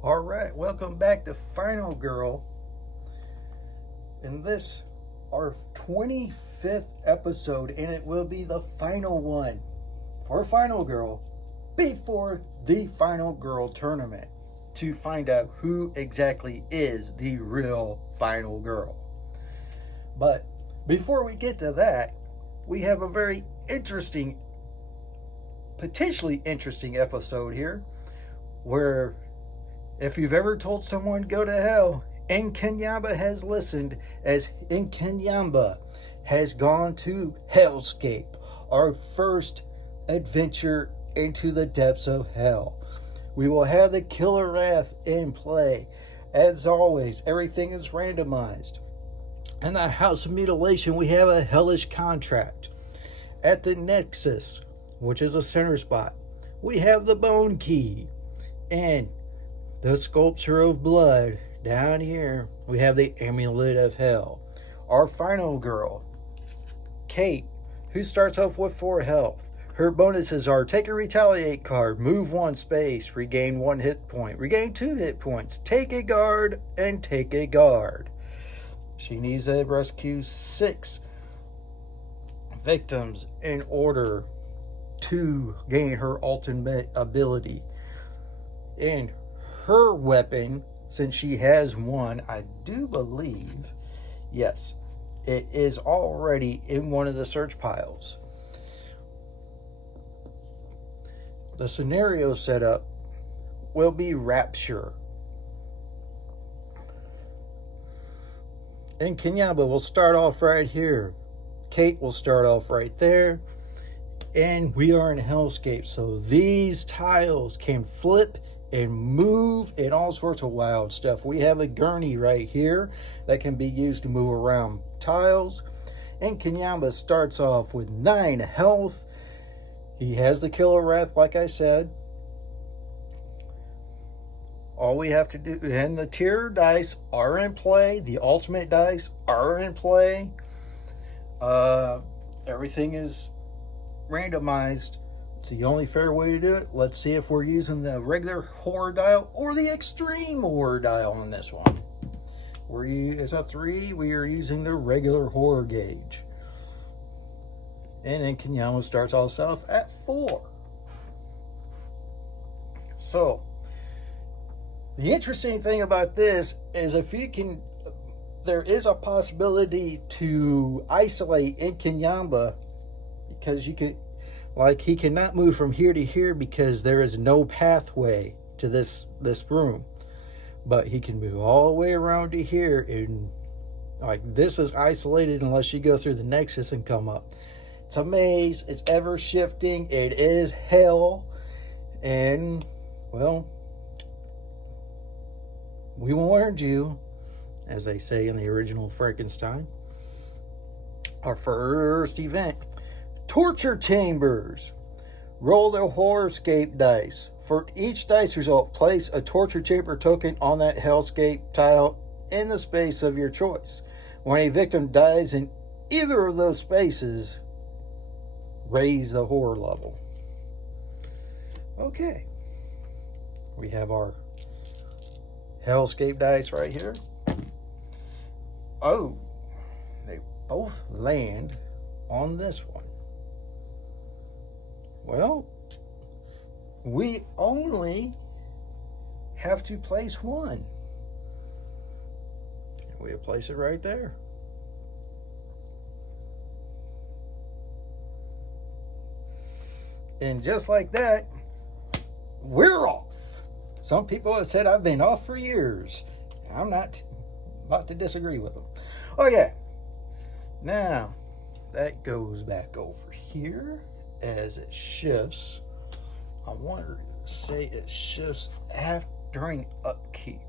All right, welcome back to Final Girl. In this, our 25th episode, and it will be the final one for Final Girl before the Final Girl tournament to find out who exactly is the real Final Girl. But before we get to that, we have a very potentially interesting episode here where if you've ever told someone go to hell, Enkenyamba has listened as Enkenyamba has gone to Hellscape, our first adventure into the depths of hell. We will have the Killer Wrath in play. As always, everything is randomized. In the House of Mutilation, we have a hellish contract. At the Nexus, which is a center spot, we have the Bone Key. And the Sculpture of Blood, down here, we have the Amulet of Hell. Our final girl, Kate, who starts off with 4 health. Her bonuses are take a Retaliate card, move 1 space, regain 1 hit point, regain 2 hit points, take a guard, and take a guard. She needs to rescue 6 victims in order to gain her ultimate ability. And her weapon, since she has one, I do believe, yes, it is already in one of the search piles. The scenario setup will be Rapture. And Kenyamba will start off right here. Kate will start off right there. And we are in Hellscape, so these tiles can flip and move and all sorts of wild stuff. We have a gurney right here that can be used to move around tiles. And Kenyamba starts off with 9 health. He has the Killer Wrath, like I said. All we have to do, and the tier dice are in play. The ultimate dice are in play. Everything is randomized. It's the only fair way to do it. Let's see if we're using the regular horror dial or the extreme horror dial on this one. As a 3, we are using the regular horror gauge. And then Kenyamba starts us off at 4. So, the interesting thing about this is there is a possibility to isolate Kenyamba because he cannot move from here to here because there is no pathway to this room. But he can move all the way around to here, and this is isolated unless you go through the Nexus and come up. It's a maze. It's ever shifting. It is hell. And, well, we warned you, as they say in the original Frankenstein. Our first event. Torture Chambers. Roll the Horrorscape dice. For each dice result, place a Torture Chamber token on that Hellscape tile in the space of your choice. When a victim dies in either of those spaces, raise the horror level. Okay. We have our Hellscape dice right here. Oh, they both land on this one. Well, we only have to place one. We'll place it right there. And just like that, we're off. Some people have said I've been off for years. I'm not about to disagree with them. Okay. Now, that goes back over here. As it shifts, I want to say it shifts during upkeep.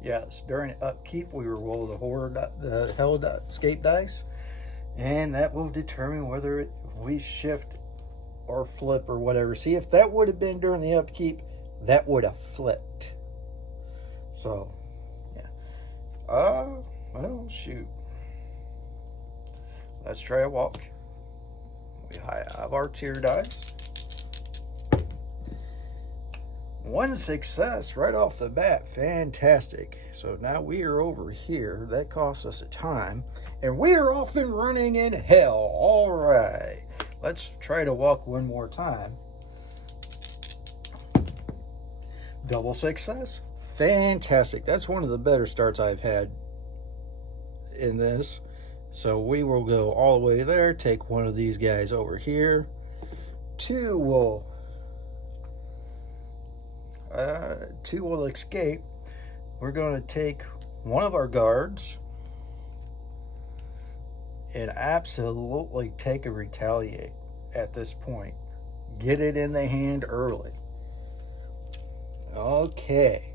Yes, during upkeep we will roll the Hellscape dice, And that will determine whether we shift or flip or whatever. See, if that would have been during the upkeep, that would have flipped. So, yeah. Well, shoot. Let's try a walk. We have our tier dice. One success right off the bat. Fantastic. So now we are over here. That costs us a time. And we are off and running in hell. All right. Let's try to walk one more time. Double success. Fantastic. That's one of the better starts I've had in this. So we will go all the way there. Take one of these guys over here. Two will escape. We're going to take one of our guards and absolutely take a retaliate at this point. Get it in the hand early. Okay.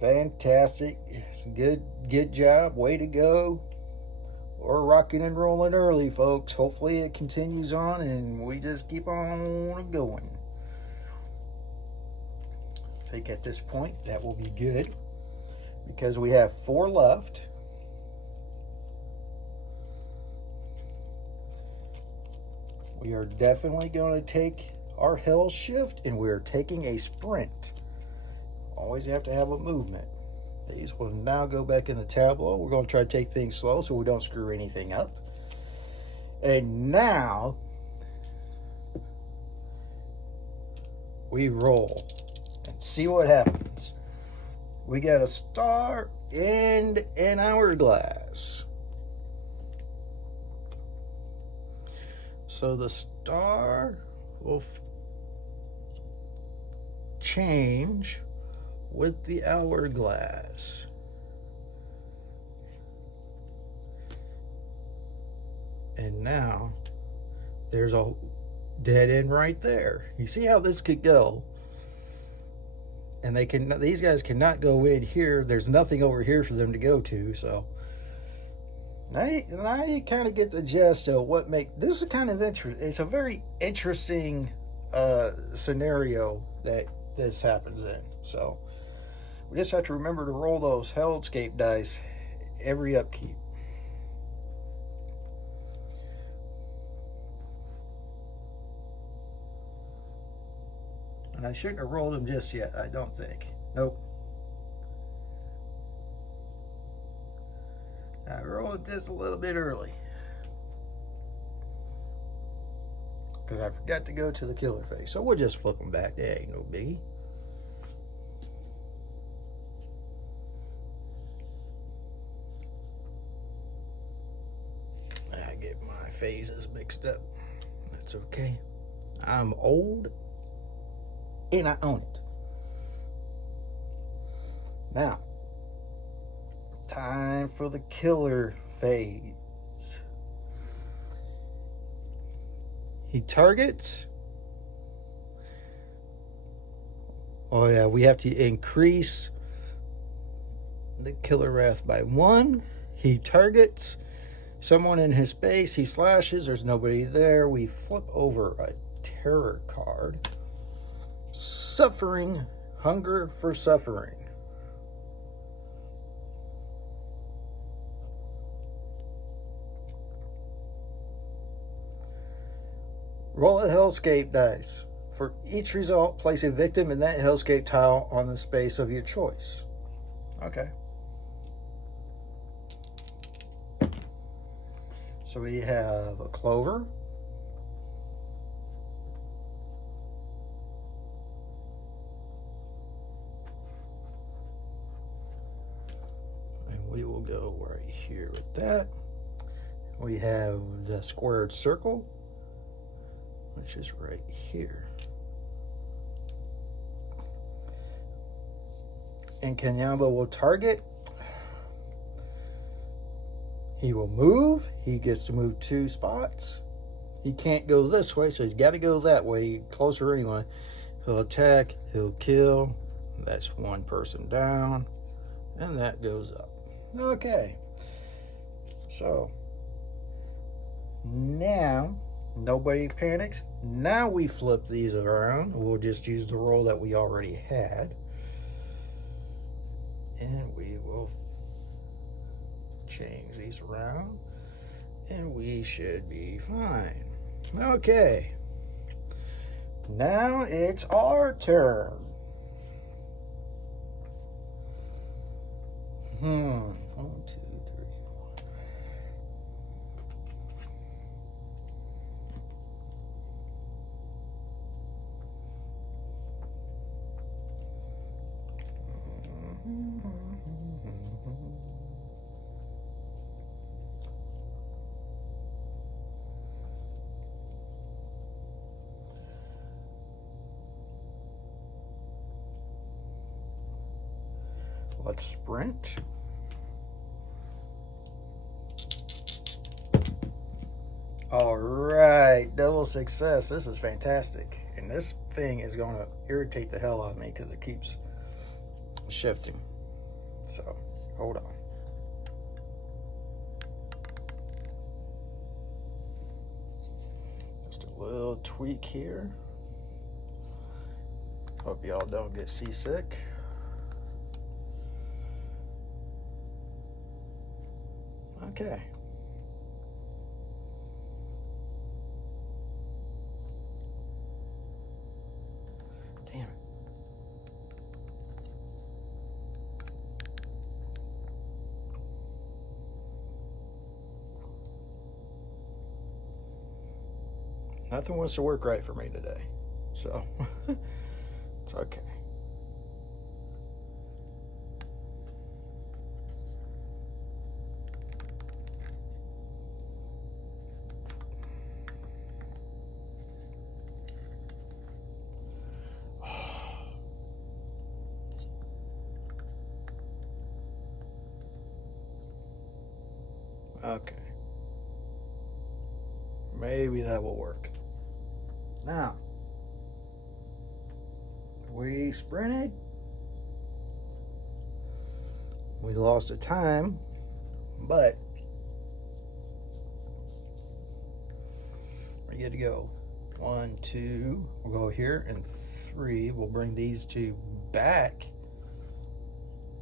Fantastic. Good job. Way to go. We're rocking and rolling early, folks. Hopefully it continues on and we just keep on going. I think at this point that will be good because we have 4 left. We are definitely going to take our hell shift and we are taking a sprint. Always have to have a movement. These will now go back in the tableau. We're going to try to take things slow so we don't screw anything up. And now we roll and see what happens. We got a star and an hourglass. So the star will change with the hourglass. And now there's a dead end right there. You see how this could go? And these guys cannot go in here. There's nothing over here for them to go to. So now you kind of get the gist of what this is kind of interesting. It's a very interesting scenario that this happens in. So we just have to remember to roll those Hellscape dice every upkeep. And I shouldn't have rolled them just yet, I don't think. Nope. I rolled them just a little bit early. Because I forgot to go to the killer phase. So we'll just flip them back. There ain't no biggie. I get my phases mixed up. That's okay. I'm old and I own it. Now, time for the killer phase. He targets. Oh yeah, we have to increase the killer wrath by 1. He targets someone in his space. He slashes. There's nobody there. We flip over a terror card. Suffering. Hunger for suffering. Roll a Hellscape dice. For each result, place a victim in that Hellscape tile on the space of your choice. Okay. So we have a clover. And we will go right here with that. We have the squared circle, which is right here. And Kanyamba will target. He will move. He gets to move 2 spots. He can't go this way, so he's got to go that way, closer anyway. He'll attack. He'll kill. That's 1 person down. And that goes up. Okay. So, Now, nobody panics. Now we flip these around. We'll just use the roll that we already had. And we will change these around. And we should be fine. Okay. Now it's our turn. One, two, three. Let's sprint. All right, double success. This is fantastic. And this thing is going to irritate the hell out of me because it keeps shifting. So, hold on. Just a little tweak here. Hope y'all don't get seasick. Okay. Damn it. Nothing wants to work right for me today. So, it's okay. Okay. Maybe that will work. Now, we sprinted. We lost a time, but we're good to go. 1, 2, we'll go here, and 3. We'll bring these two back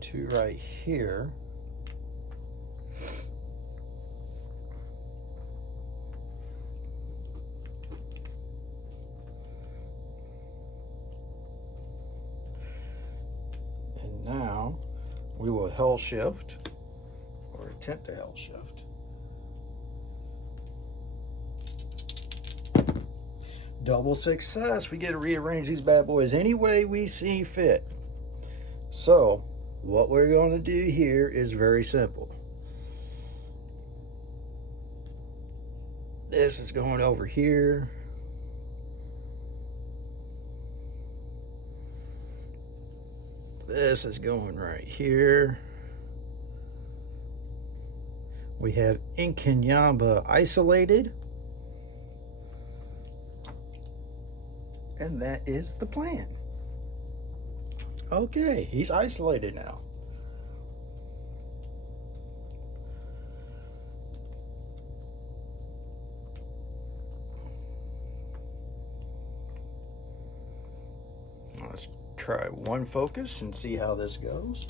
to right here. Now we will hell shift, or attempt to hell shift. Double success. We get to rearrange these bad boys any way we see fit. So what we're going to do here is very simple. This is going over here. This is going right here. We have Inkinyamba isolated. And that is the plan. Okay, he's isolated now. Let's try one focus and see how this goes.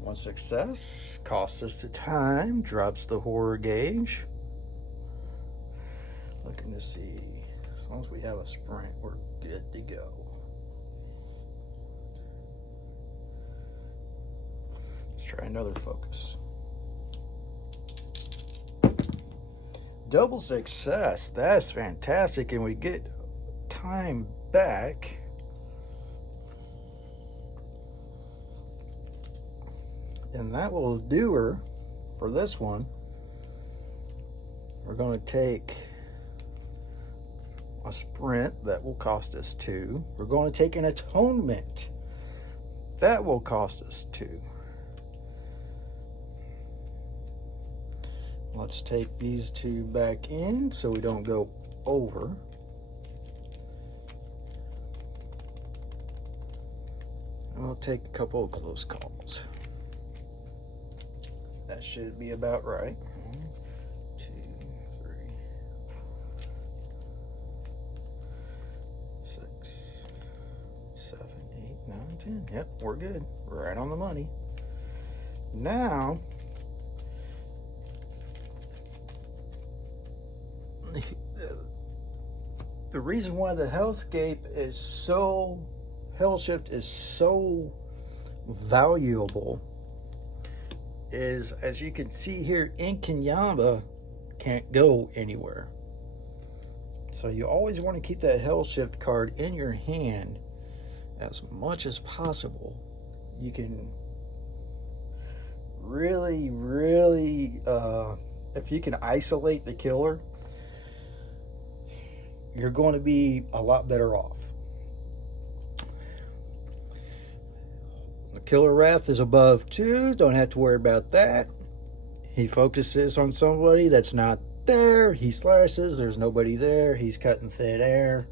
One success, costs us the time, drops the horror gauge. Looking to see, as long as we have a sprint, we're good to go. Let's try another focus. Double success, that's fantastic, and we get time back. And that will do her for this one. We're going to take a sprint that will cost us 2. We're going to take an atonement that will cost us 2. Let's take these 2 back in so we don't go over. And we'll take a couple of close calls. That should be about right. 1, 2, 3, 6, 7, 8, 9, 10. Yep, we're good. Right on the money. Now, the reason why the Hellshift is so valuable is, as you can see here, Inkinyamba can't go anywhere. So you always want to keep that Hellshift card in your hand as much as possible. You can really, if you can isolate the killer, you're going to be a lot better off. The Killer Wrath is above 2. Don't have to worry about that. He focuses on somebody that's not there. He slashes. There's nobody there. He's cutting thin air.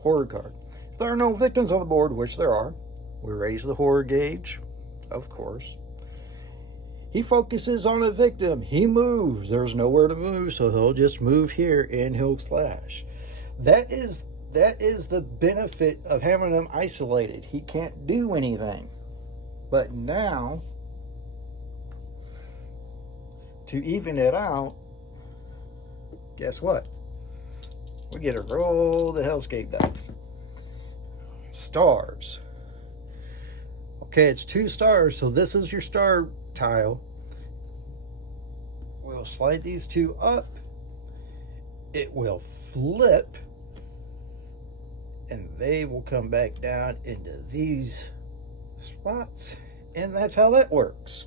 Horror card. If there are no victims on the board, which there are, we raise the horror gauge, of course. He focuses on a victim. He moves. There's nowhere to move, so he'll just move here and he'll slash. That is the benefit of having him isolated. He can't do anything. But now, to even it out, guess what? We get to roll the Hellscape dice. Stars. Okay, it's 2 stars, so this is your star tile. We'll slide these 2 up. It will flip, and they will come back down into these spots, and that's how that works.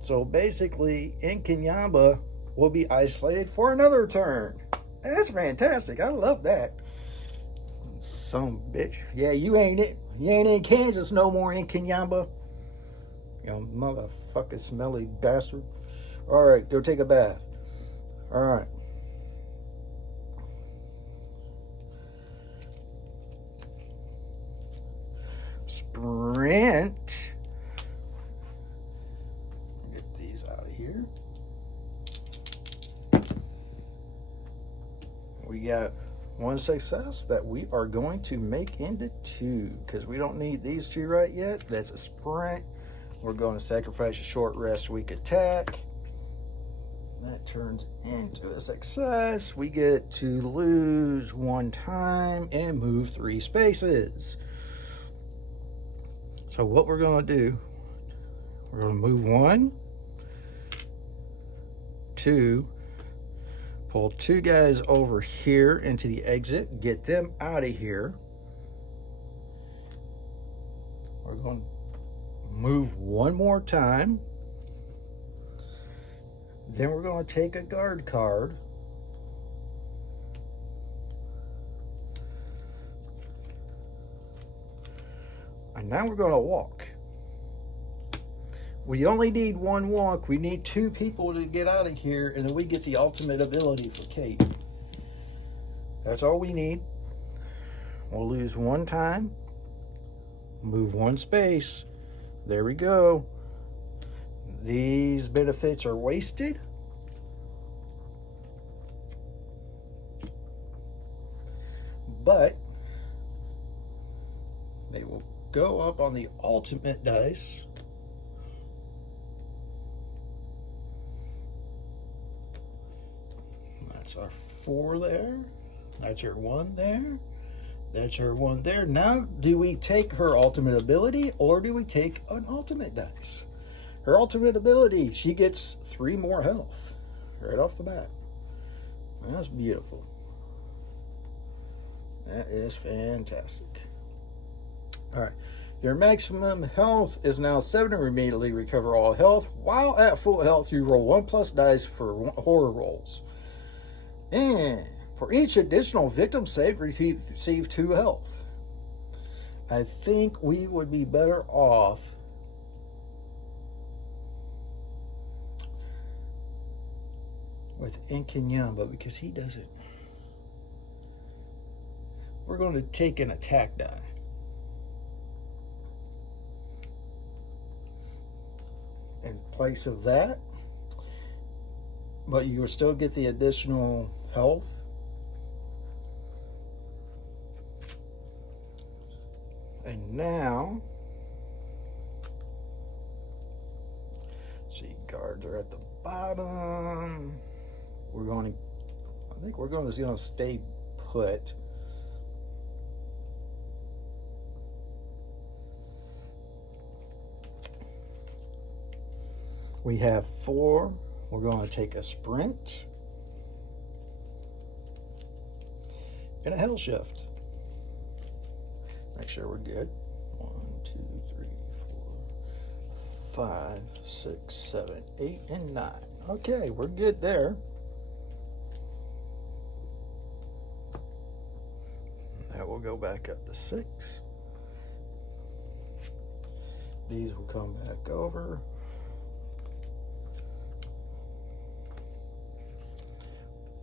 So basically, Inkinyamba will be isolated for another turn. That's fantastic. I love that. Some bitch. Yeah, you ain't in Kansas no more, Inkinyamba. You motherfucking smelly bastard. Alright, go take a bath. Alright. Sprint. Get these out of here. We got 1 success that we are going to make into 2 because we don't need these 2 right yet. That's a sprint. We're going to sacrifice a short rest week attack. That turns into a success. We get to lose 1 time and move 3 spaces. So what we're going to do, we're going to move 1, 2, pull 2 guys over here into the exit, get them out of here. We're going to move 1 more time. Then we're going to take a guard card. And now we're going to walk. We only need 1 walk. We need 2 people to get out of here, and then we get the ultimate ability for Kate. That's all we need. We'll lose 1 time. Move 1 space. There we go. These benefits are wasted. But they will go up on the ultimate dice. That's our 4 there. That's your 1 there. That's her 1 there. Now, do we take her ultimate ability or do we take an ultimate dice? Her ultimate ability, she gets 3 more health right off the bat. That's beautiful. That is fantastic. All right. Your maximum health is now 7 to immediately recover all health. While at full health, you roll 1+ dice for horror rolls. And for each additional victim save, receive 2 health. I think we would be better off with Inkinyamba because he doesn't. We're going to take an attack die. in place of that, but you will still get the additional health. And now, see, guards are at the bottom. I think we're going to stay put. We have 4. We're going to take a sprint and a hell shift. Make sure we're good. 1, 2, 3, 4, 5, 6, 7, 8, and 9. Okay, we're good there. That will go back up to 6. These will come back over.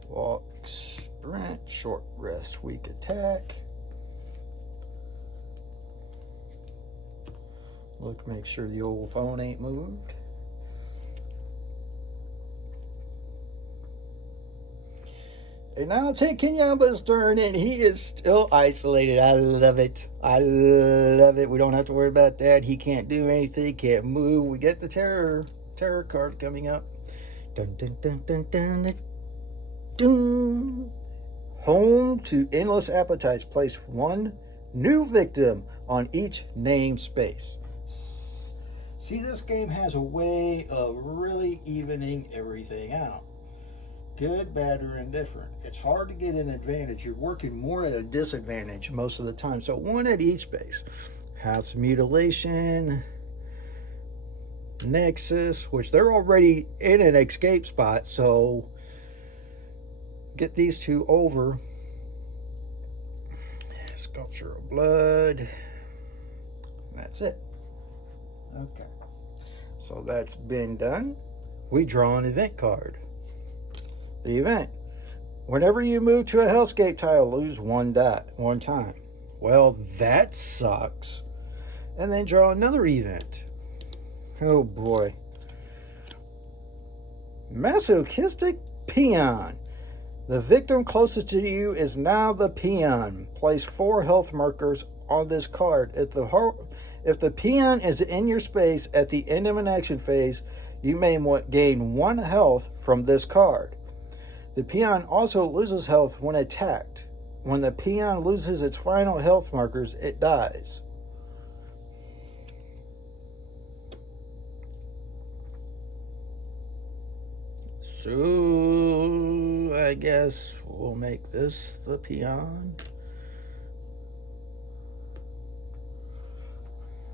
Walk, sprint, short rest, weak attack. Look, make sure the old phone ain't moved. And now it's Kenyaba's turn, and he is still isolated. I love it. I love it. We don't have to worry about that. He can't do anything, can't move. We get the terror card coming up. Dun, dun, dun, dun, dun, dun. Doom. Home to Endless Appetites. Place 1 new victim on each name space. See, this game has a way of really evening everything out. Good, bad, or indifferent. It's hard to get an advantage. You're working more at a disadvantage most of the time. So 1 at each space. House of Mutilation, Nexus, which they're already in an escape spot, so get these 2 over. Sculpture of Blood. That's it. Okay. So that's been done. We draw an event card. The event. Whenever you move to a Hellscape tile, lose 1 dot 1 time. Well, that sucks. And then draw another event. Oh boy. Masochistic Peon. The victim closest to you is now the peon. Place 4 health markers on this card. If the peon is in your space at the end of an action phase, you may gain 1 health from this card. The peon also loses health when attacked. When the peon loses its final health markers, it dies. So, I guess we'll make this the peon.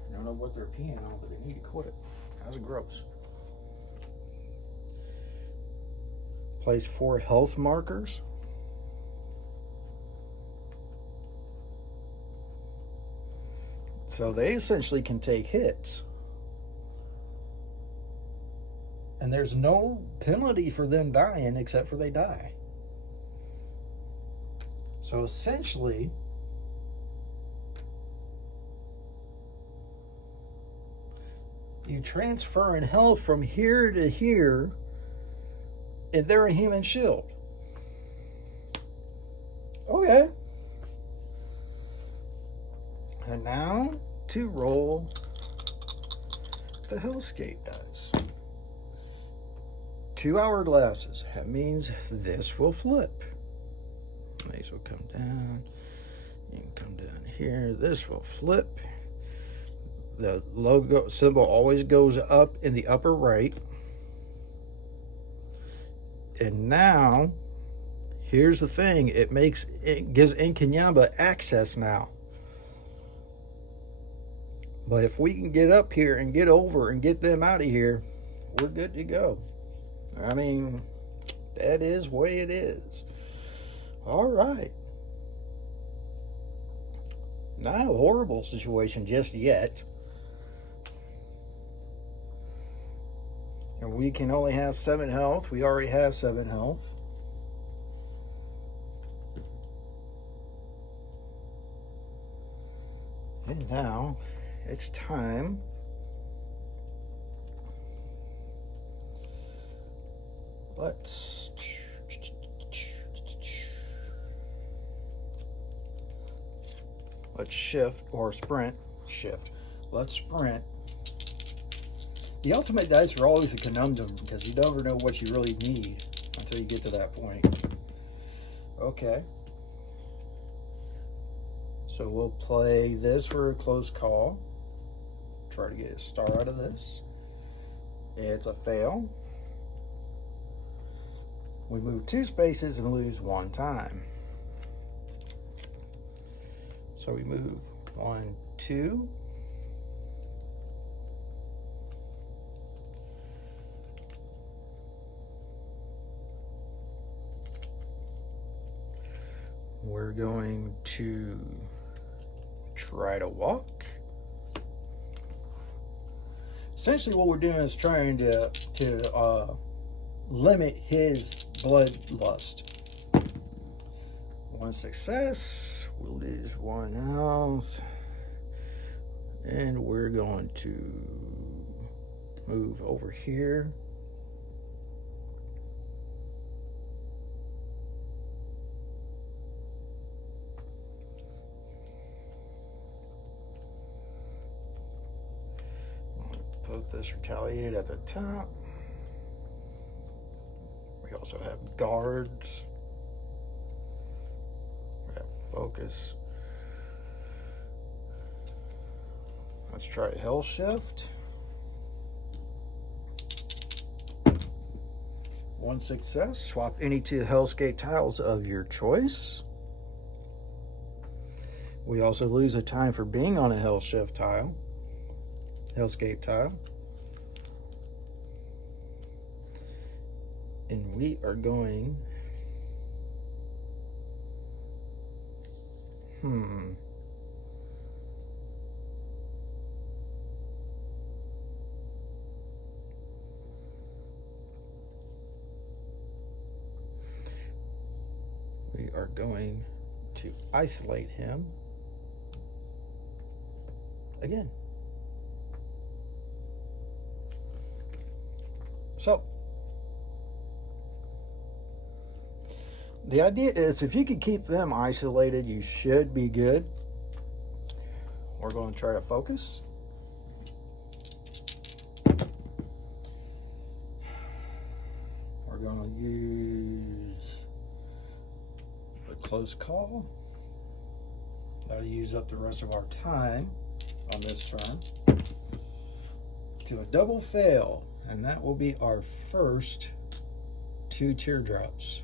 I don't know what they're peeing on, but they need to quit it. That's gross. Place 4 health markers. So they essentially can take hits. And there's no penalty for them dying except for they die. So essentially, you transfer in health from here to here, and they're a human shield. Okay. And now to roll the Hellscape dice. 2 hourglasses. That means this will flip. These will come down. You can come down here. This will flip. The logo symbol always goes up in the upper right. And now, here's the thing. It gives Nkanyamba access now. But if we can get up here and get over and get them out of here, we're good to go. I mean, that is the way it is. All right. Not a horrible situation just yet. And we can only have 7 health. We already have 7 health. And now it's time Let's shift or sprint. Shift. Let's sprint. The ultimate dice are always a conundrum because you never know what you really need until you get to that point. Okay. So we'll play this for a close call. Try to get a star out of this. It's a fail. We move 2 spaces and lose 1 time. So we move 1, 2. We're going to try to walk. Essentially what we're doing is trying to limit his bloodlust. 1 success, we'll lose 1 health, and we're going to move over here. Put this retaliate at the top. We also have guards. We have focus. Let's try Hell Shift. 1 success. Swap any 2 Hellscape tiles of your choice. We also lose a time for being on a Hell Shift tile. Hellscape tile. And we are going we are going to isolate him again. So the idea is if you can keep them isolated, you should be good. We're going to try to focus. We're going to use a close call. That'll use up the rest of our time on this turn. To a double fail, and that will be our first 2 teardrops.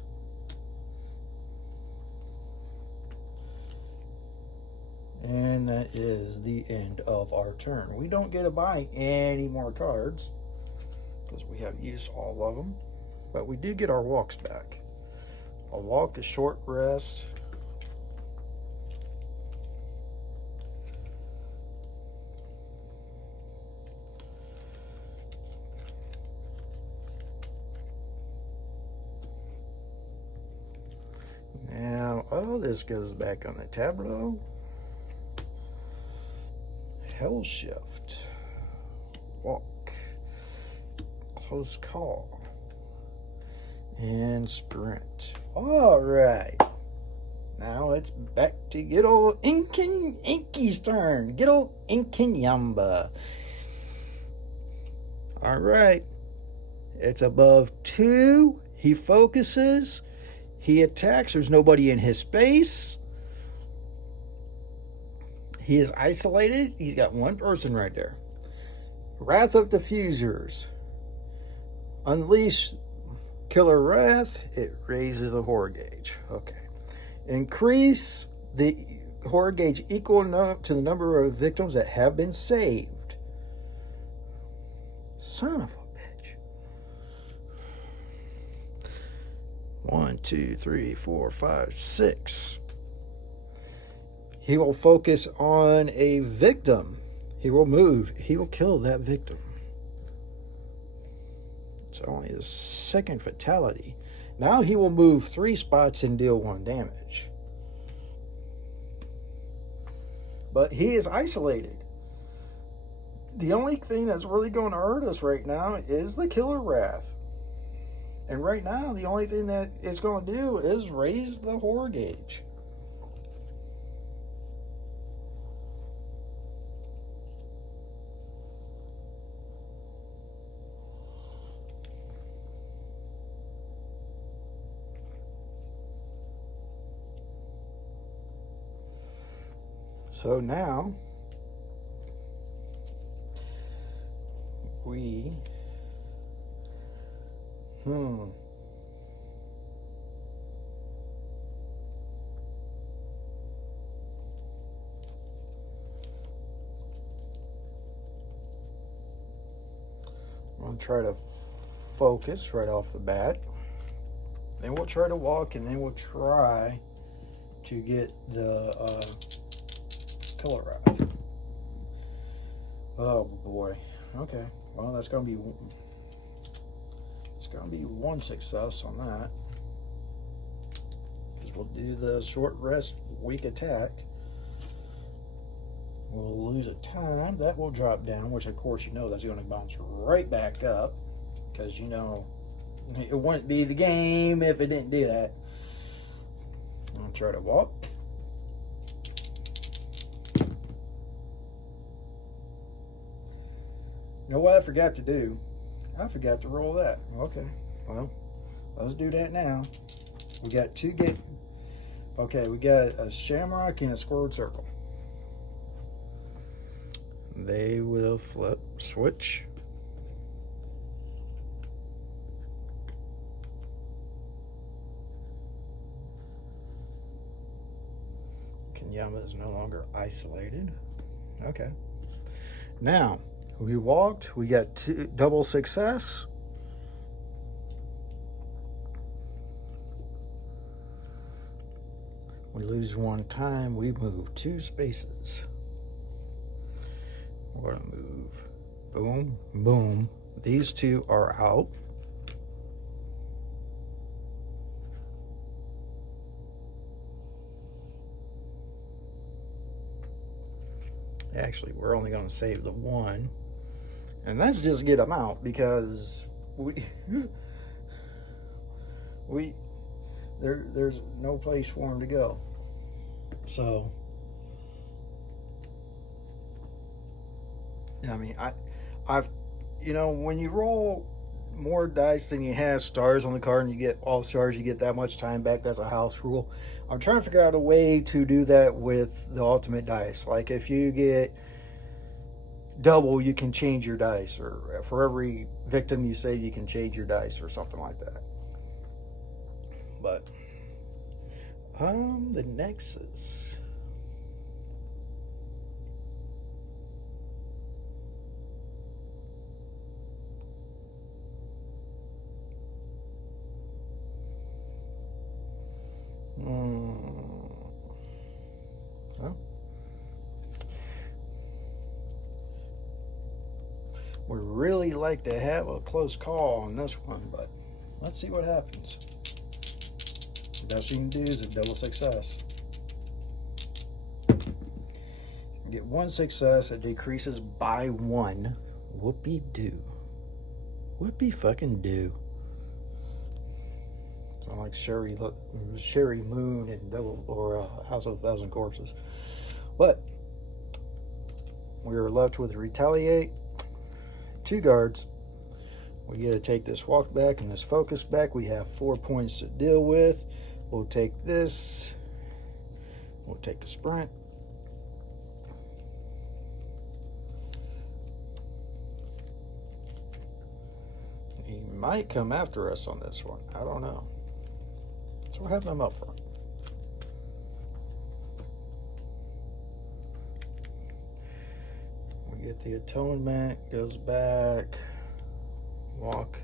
And that is the end of our turn. We don't get to buy any more cards because we have used all of them, but we do get our walks back. A walk, a short rest. Now, this goes back on the tableau. Hell Shift, walk, close call, and sprint. All right. Now it's back to good old Inky's turn. Good old Inkinyamba. All right. It's above 2. He focuses. He attacks. There's nobody in his space. He is isolated. He's got 1 person right there. Wrath of Diffusers. Unleash Killer Wrath. It raises the horror gauge. Okay. Increase the horror gauge equal to the number of victims that have been saved. Son of a bitch. 1, 2, 3, 4, 5, 6. He will focus on a victim. He will move. He will kill that victim. It's only the 2nd fatality. Now he will move 3 spots and deal 1 damage. But he is isolated. The only thing that's really going to hurt us right now is the Killer Wrath. And right now, the only thing that it's going to do is raise the horror gauge. So now we I'm going to try to focus right off the bat. Then we'll try to walk, and then we'll try to get the color out. Oh boy. Okay. Well, it's going to be one success on that. Because we'll do the short rest, weak attack. We'll lose a time. That will drop down, which of course you know that's going to bounce right back up. Because you know it wouldn't be the game if it didn't do that. I'll try to walk. You know what I forgot to do? I forgot to roll that. Okay, well, let's do that now. We got okay, we got a shamrock and a squared circle. They will flip, switch. Kenyamba is no longer isolated. Okay. Now, we walked, we got double success. We lose one time, we move 2 spaces. We're gonna move, boom, boom. These 2 are out. Actually, we're only gonna save the 1. And let's just get them out, because there's no place for them to go. So, I mean, I've you know, when you roll more dice than you have stars on the card, and you get all stars, you get that much time back. That's a house rule. I'm trying to figure out a way to do that with the ultimate dice. Like if you get double, you can change your dice, or for every victim you save, you can change your dice, or something like that. But the Nexus. Well, we really like to have a close call on this one, but let's see what happens. The best you can do is a double success. You get 1 success, it decreases by 1. Whoopie-doo. Whoopie-fucking-doo. Like Sherry Moon and Devil, or House of a Thousand Corpses. But we are left with retaliate, 2 guards. We get to take this walk back and this focus back. We have 4 points to deal with. We'll take this. We'll take a sprint. He might come after us on this one. I don't know. So we'll have them up front. We get the atonement, goes back, walk,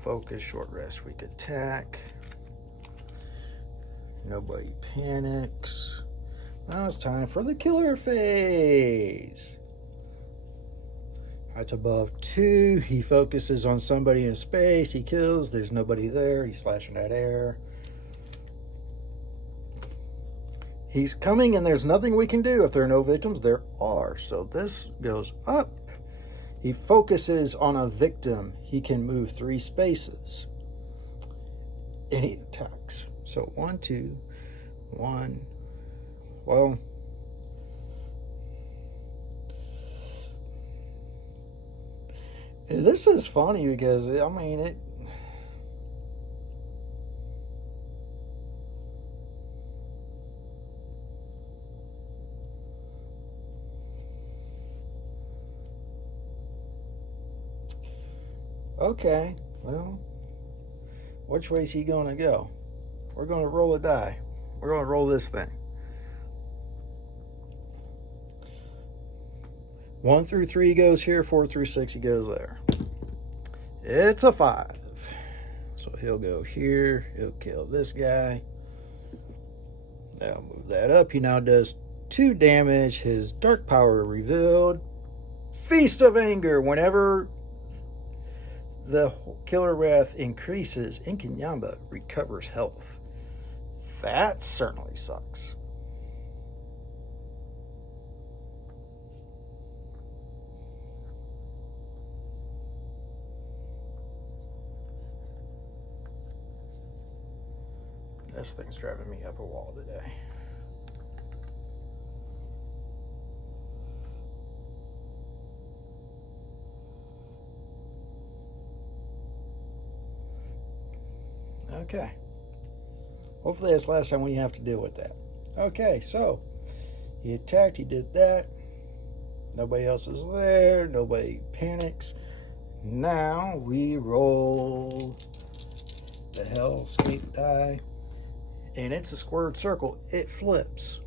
focus, short rest, weak attack. Nobody panics. Now it's time for the killer phase. That's above 2. He focuses on somebody in space. He kills. There's nobody there. He's slashing at air. He's coming, and there's nothing we can do. If there are no victims, there are. So this goes up. He focuses on a victim. He can move 3 spaces. any attacks. So 1, 2, 1. Well, this is funny because, I mean, it. Okay, well, which way is he going to go? We're going to roll a die. We're going to roll this thing. 1 through 3 goes here, 4 through 6 he goes there. It's a 5. So he'll go here, he'll kill this guy. I'll move that up. He now does 2 damage. His dark power revealed. Feast of Anger. Whenever the Killer Wrath increases, Inkinyamba recovers health. That certainly sucks. This thing's driving me up a wall today. Okay. Hopefully that's the last time we have to deal with that. Okay, so he attacked, he did that. Nobody else is there. Nobody panics. Now we roll the Hellscape die. And it's a squared circle. It flips.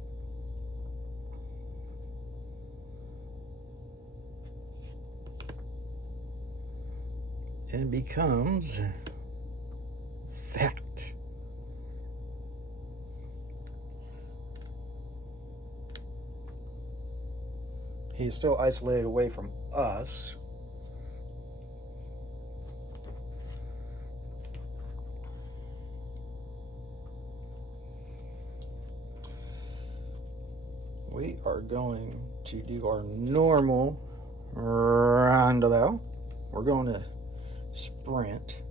And becomes that. He's still isolated away from us. We are going to do our normal roundabout. We're going to sprint.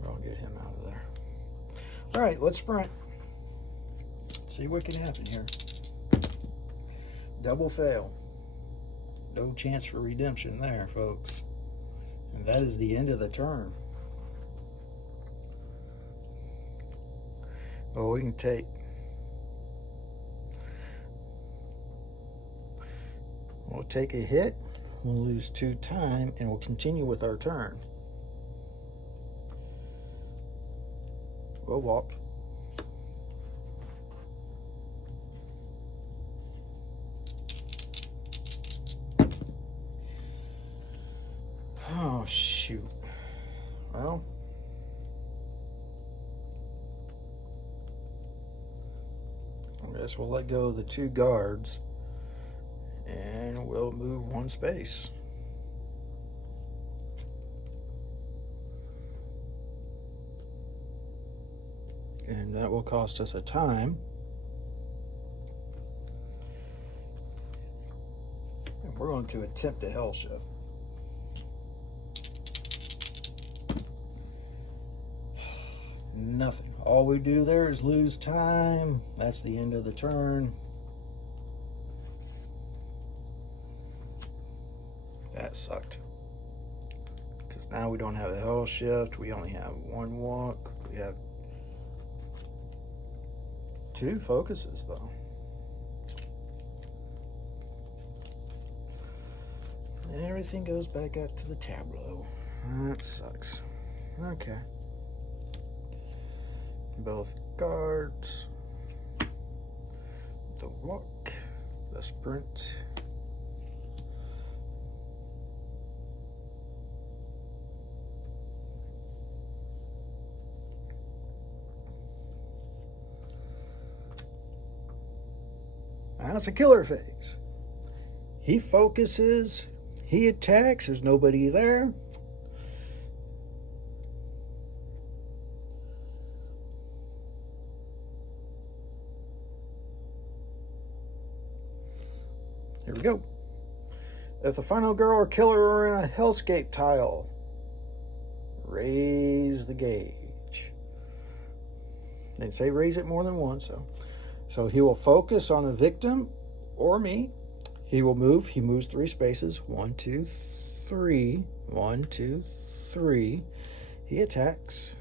We'll get him out of there. All right, let's sprint. See what can happen here. Double fail. No chance for redemption there, folks. And that is the end of the turn. Oh, we can take. We'll take a hit. We'll lose 2 time, and we'll continue with our turn. We'll walk. Oh, shoot. Well, I guess we'll let go of the 2 guards and we'll move 1 space. And that will cost us a time. And we're going to attempt a hell shift. Nothing. All we do there is lose time. That's the end of the turn. That sucked. Because now we don't have a hell shift. We only have 1 walk. We have 2 focuses, though. And everything goes back up to the tableau. That sucks. Okay. Both guards, the walk, the sprint. Now it's a killer phase. He focuses, he attacks, there's nobody there. we go. If the final girl or killer are in a hellscape tile, raise the gauge. They say raise it more than once. So he will focus on a victim or me. He will move. He moves 3 spaces. 1, 2, 3. 1, 2, 3. He attacks.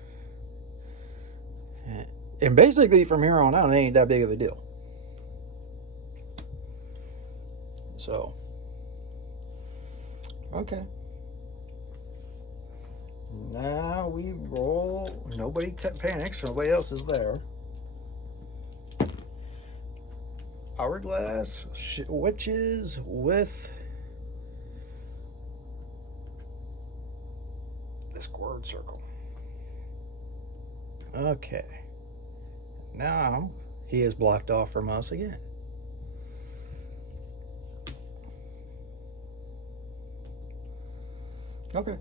And basically from here on out, it ain't that big of a deal. So, okay. Now we roll. Nobody panics. Nobody else is there. Hourglass witches with the squared circle. Okay. Now he is blocked off from us again. Okay.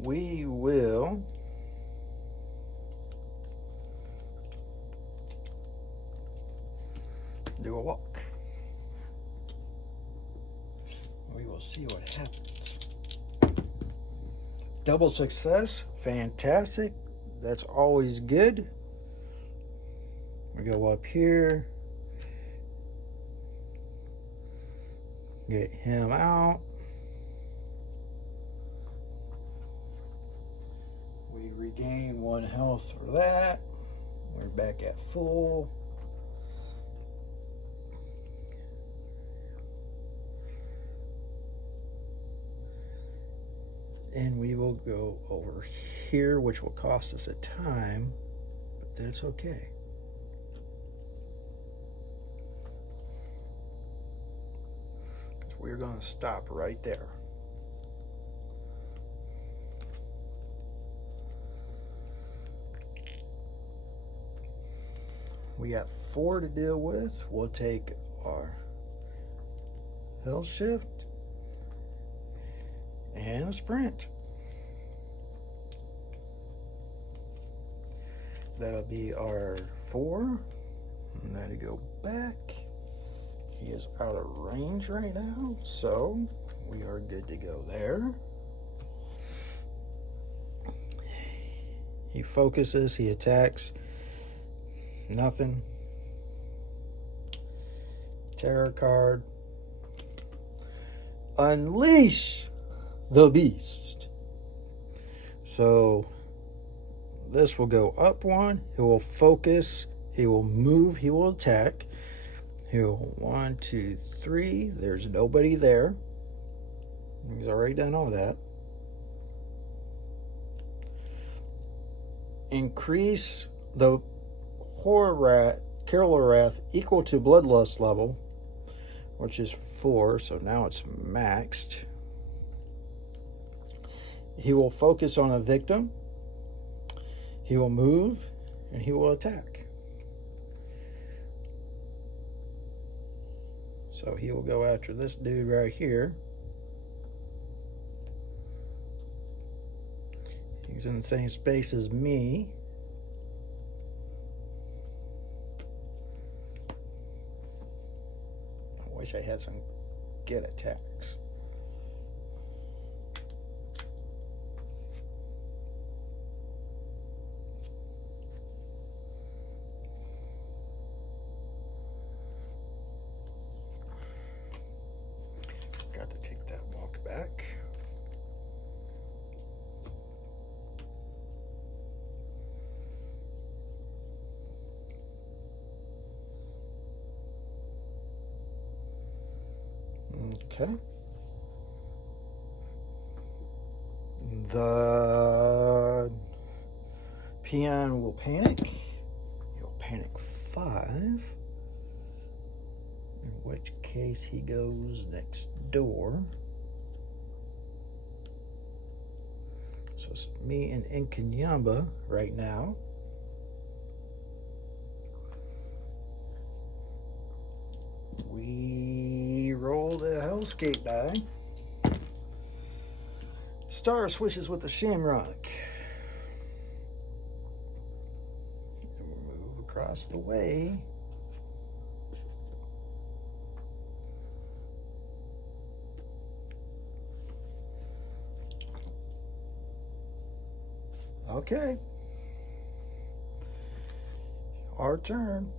We will do a walk. We will see what happens. Double success, fantastic. That's always good. We go up here. Get him out. We regain 1 health for that. We're back at full. And we will go over here, which will cost us a time, but that's okay. Because we're going to stop right there. We got 4 to deal with. We'll take our hill shift and a sprint. That'll be our 4. And that'll go back. He is out of range right now, so we are good to go there. He focuses, he attacks. Nothing. Terror card. Unleash the beast. So this will go up 1. He will focus. He will move. He will attack. He'll 1, 2, 3. There's nobody there. He's already done all that. Increase the Killer Wrath equal to Bloodlust level, which is 4, so now it's maxed. He will focus on a victim. He will move, and he will attack. So he will go after this dude right here. He's in the same space as me. I wish I had some good attacks. Got to take that walk back. Okay. The peon will panic. He'll panic 5. In which case he goes next door. So it's me and Nkanyamba right now. We roll the Hellscape die. Star switches with the Shamrock. Move across that's the way. Okay. Our turn.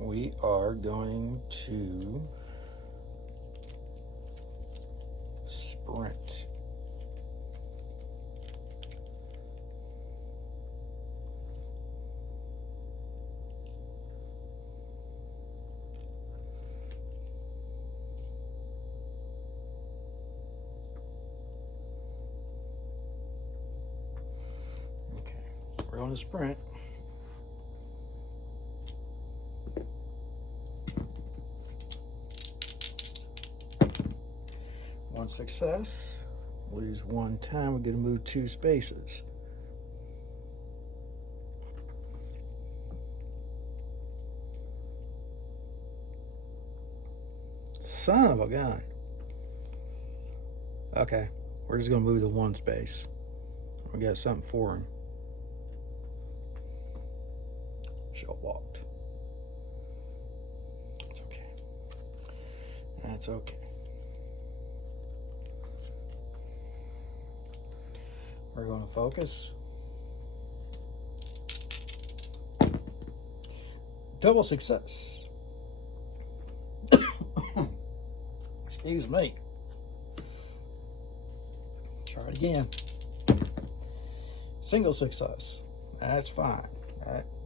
We are going to sprint. Okay, we're going to sprint. One success. Lose one time. We're going to move 2 spaces. Son of a gun. Okay, we're just going to move the 1 space. We got something for him. Shell walked. It's okay. That's okay. We're going to focus. Double success. Excuse me. Try it again. Single success. That's fine.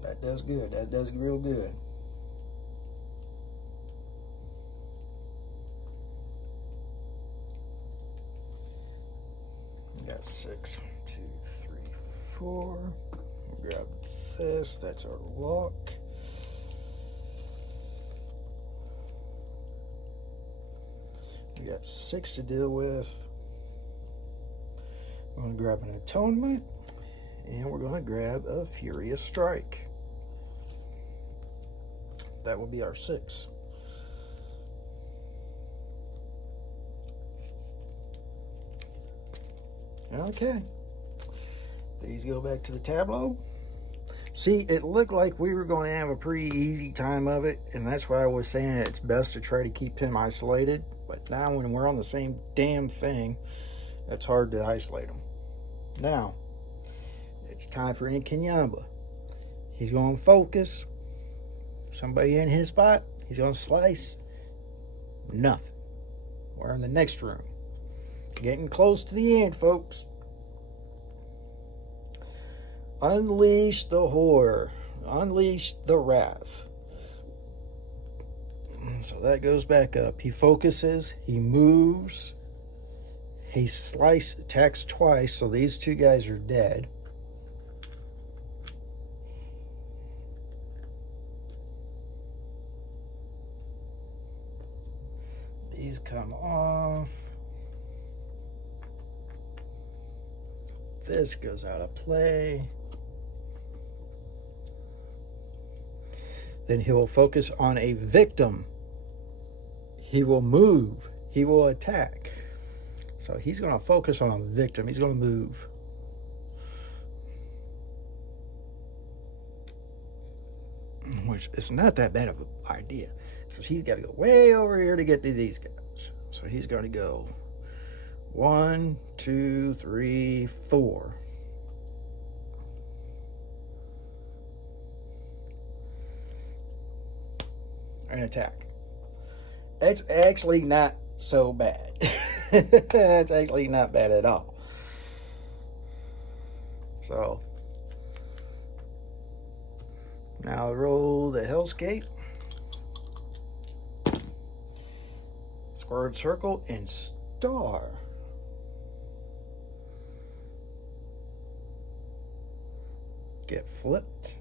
That does good. That does real good. We got 6. 1, 2, 3, 4. We'll grab this. That's our lock. We got 6 to deal with. We're going to grab an atonement, and we're going to grab a furious strike. That will be our 6. Okay. These go back to the tableau. See, it looked like we were going to have a pretty easy time of it, and that's why I was saying it's best to try to keep him isolated. But now when we're on the same damn thing, it's hard to isolate him. Now, it's time for Nkenyamba. He's going to focus. Somebody in his spot, he's going to slice. Nothing. We're in the next room. Getting close to the end, folks. Unleash the horror. Unleash the wrath. So that goes back up. He focuses. He moves. He attacks twice, so these 2 guys are dead. These come off. This goes out of play. Then he will focus on a victim. He will move. He will attack. So he's going to focus on a victim. He's going to move. Which is not that bad of an idea. Because he's got to go way over here to get to these guys. So he's going to go 1, 2, 3, 4. And attack. It's actually not so bad. It's actually not bad at all. So now roll the Hellscape. Squared circle and star. Get flipped.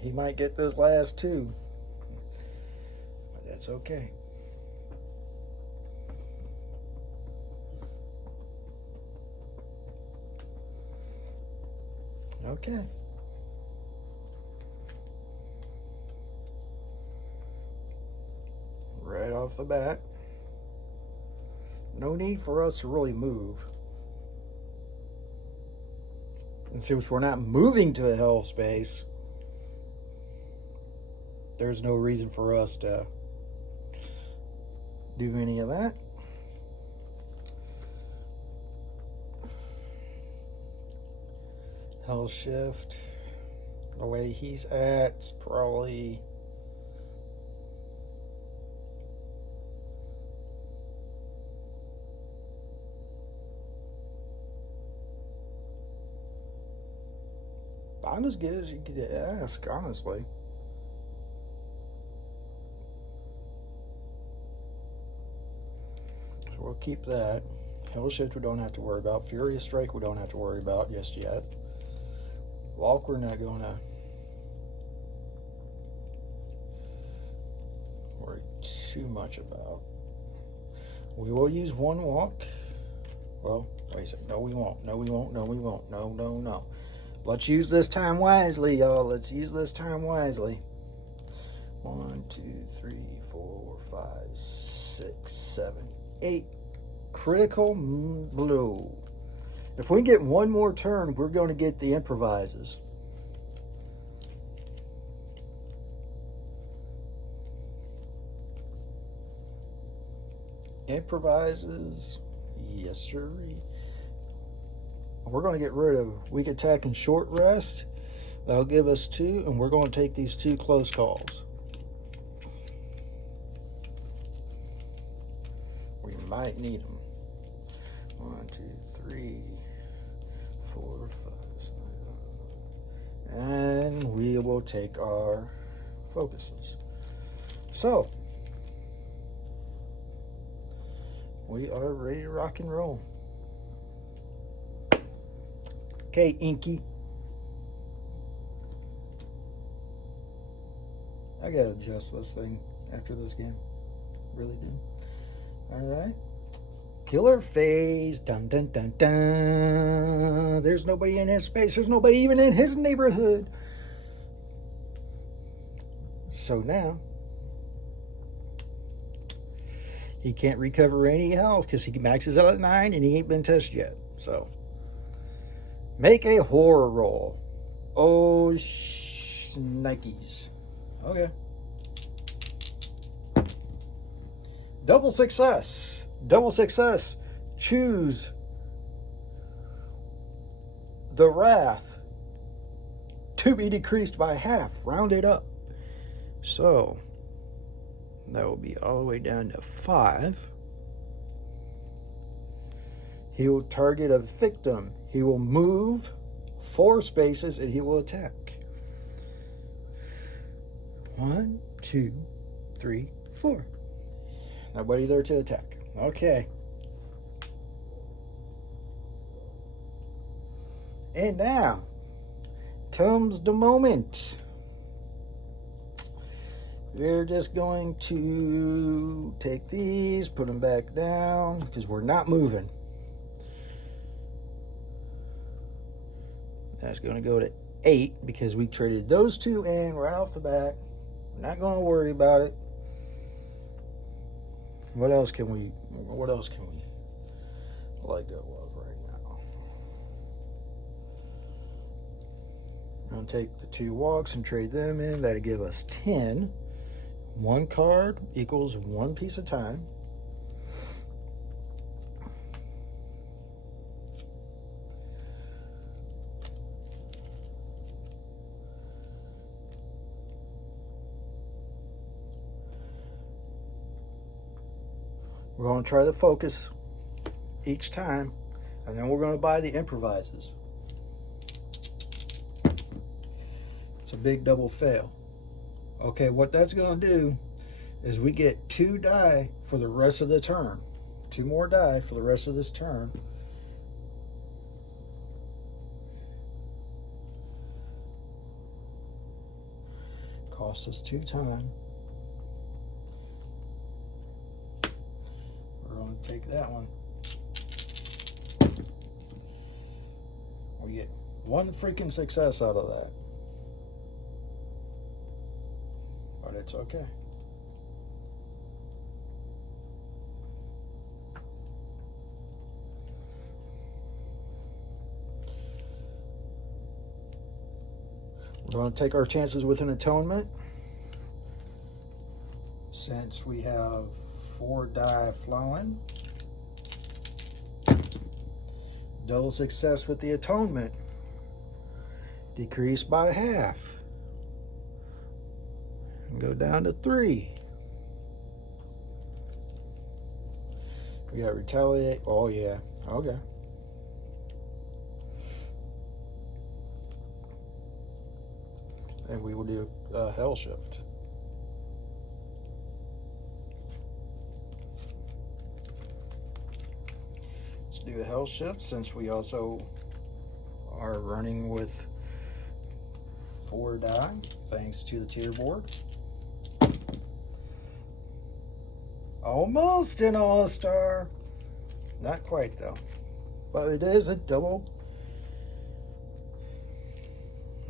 He might get those last 2. But that's okay. Okay. off the bat. No need for us to really move. And since we're not moving to a hell space, there's no reason for us to do any of that. Hell shift, the way he's at, it's probably I'm as good as you could ask, honestly. So we'll keep that. Hell shift we don't have to worry about. Furious strike we don't have to worry about just yet. Walk we're not going to worry too much about. We will use one walk. Well, wait a second. No, we won't. No, we won't. No, we won't. No, no, no. Let's use this time wisely, y'all. Let's use this time wisely. 1, 2, 3, 4, 5, 6, 7, 8. Critical blow. If we get one more turn, we're going to get the improvises. Improvises. Yes, sir. We're going to get rid of weak attack and short rest. That'll give us 2, and we're going to take these 2 close calls. We might need them. 1, 2, 3, 4, 5, 6. And we will take our focuses. So, we are ready to rock and roll. Okay, Inky. I gotta adjust this thing after this game. Really do. Alright. Killer phase. Dun dun dun dun. There's nobody in his space. There's nobody even in his neighborhood. So now he can't recover any health because he maxes out at 9 and he ain't been touched yet. So make a horror roll. Oh, Nikes. Okay. Double success. Double success. Choose the wrath to be decreased by half. Round it up. So that will be all the way down to 5. He will target a victim. He will move 4 spaces and he will attack. 1, 2, 3, 4. Nobody there to attack. Okay. And now comes the moment. We're just going to take these, put them back down, because we're not moving. That's going to go to 8 because we traded those 2 in right off the bat. We're not going to worry about it. What else can we let go of right now? I'm going to take the 2 walks and trade them in. That'll give us 10. 1 card equals 1 piece of time. We're going to try the focus each time, and then we're going to buy the improvises. It's a big double fail. Okay, what that's going to do is we get 2 die for the rest of the turn. 2 more die for the rest of this turn. Costs us 2 time. Take that one. We get 1 freaking success out of that. But it's okay. going to take our chances with an atonement. Since we have 4 die flowing. Double success with the atonement. Decrease by half. And go down to 3. We got retaliate. Oh yeah. Okay. And we will do a hell shift. Let's do a hell shift since we also are running with 4 die thanks to the tier board. Almost an all-star. Not quite though. But it is a double.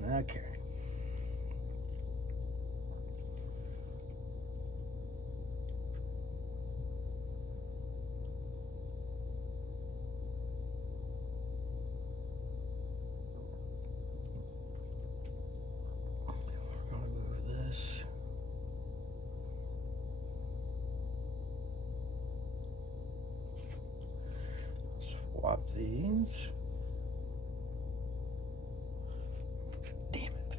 Okay. We're gonna move this. Swap these. Damn it.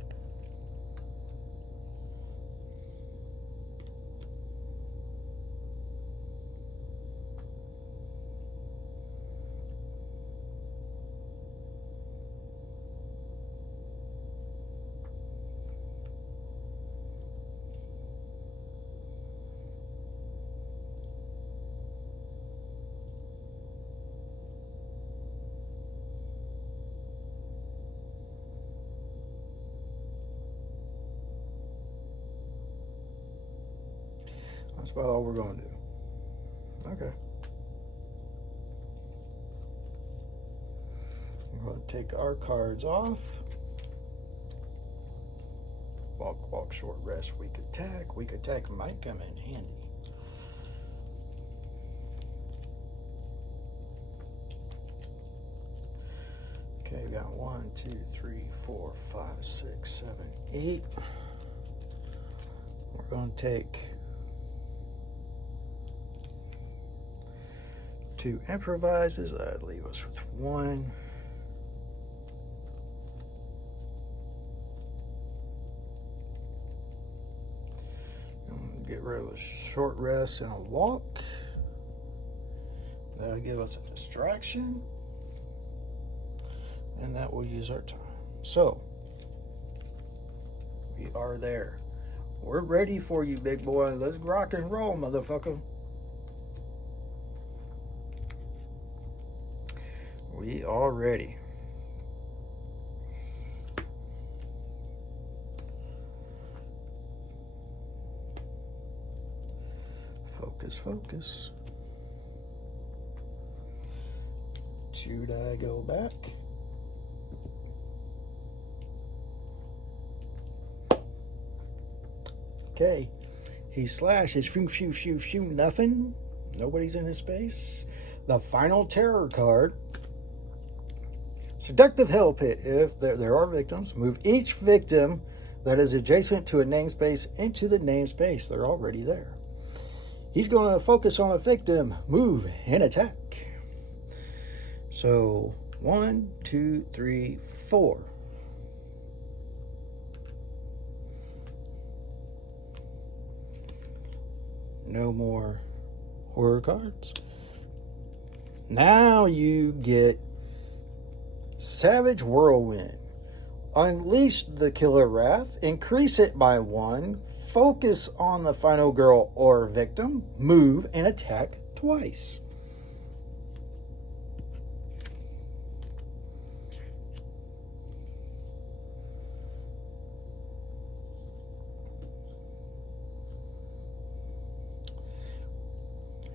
That's about all we're going to do. Okay. We're going to take our cards off. Walk, short rest, weak attack. Weak attack might come in handy. Okay, we got 1, 2, 3, 4, 5, 6, 7, 8. We're going to take 2 improvises. That'd leave us with 1. Get rid of a short rest and a walk. That'll give us a distraction. And that will use our time. So, we are there. We're ready for you, big boy. Let's rock and roll, motherfucker. We are ready. Focus, focus. 2 die go back. Okay. He slashes. Shoo, shoo, shoo, shoo. Nothing. Nobody's in his space. The final terror card. Seductive Hell Pit. If there are victims, move each victim that is adjacent to a namespace into the namespace. They're already there. He's going to focus on a victim, move, and attack. So, 1, 2, 3, 4. No more horror cards. Now you get Savage Whirlwind. Unleash the Killer Wrath, increase it by 1, focus on the final girl or victim, move, and attack twice.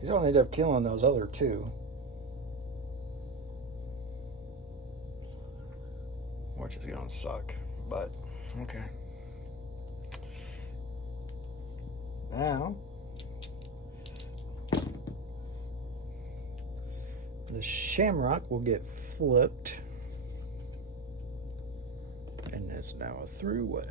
He's going to end up killing those other 2. Which is going to suck, but okay. Now, the Shamrock will get flipped. And It's now a throughway.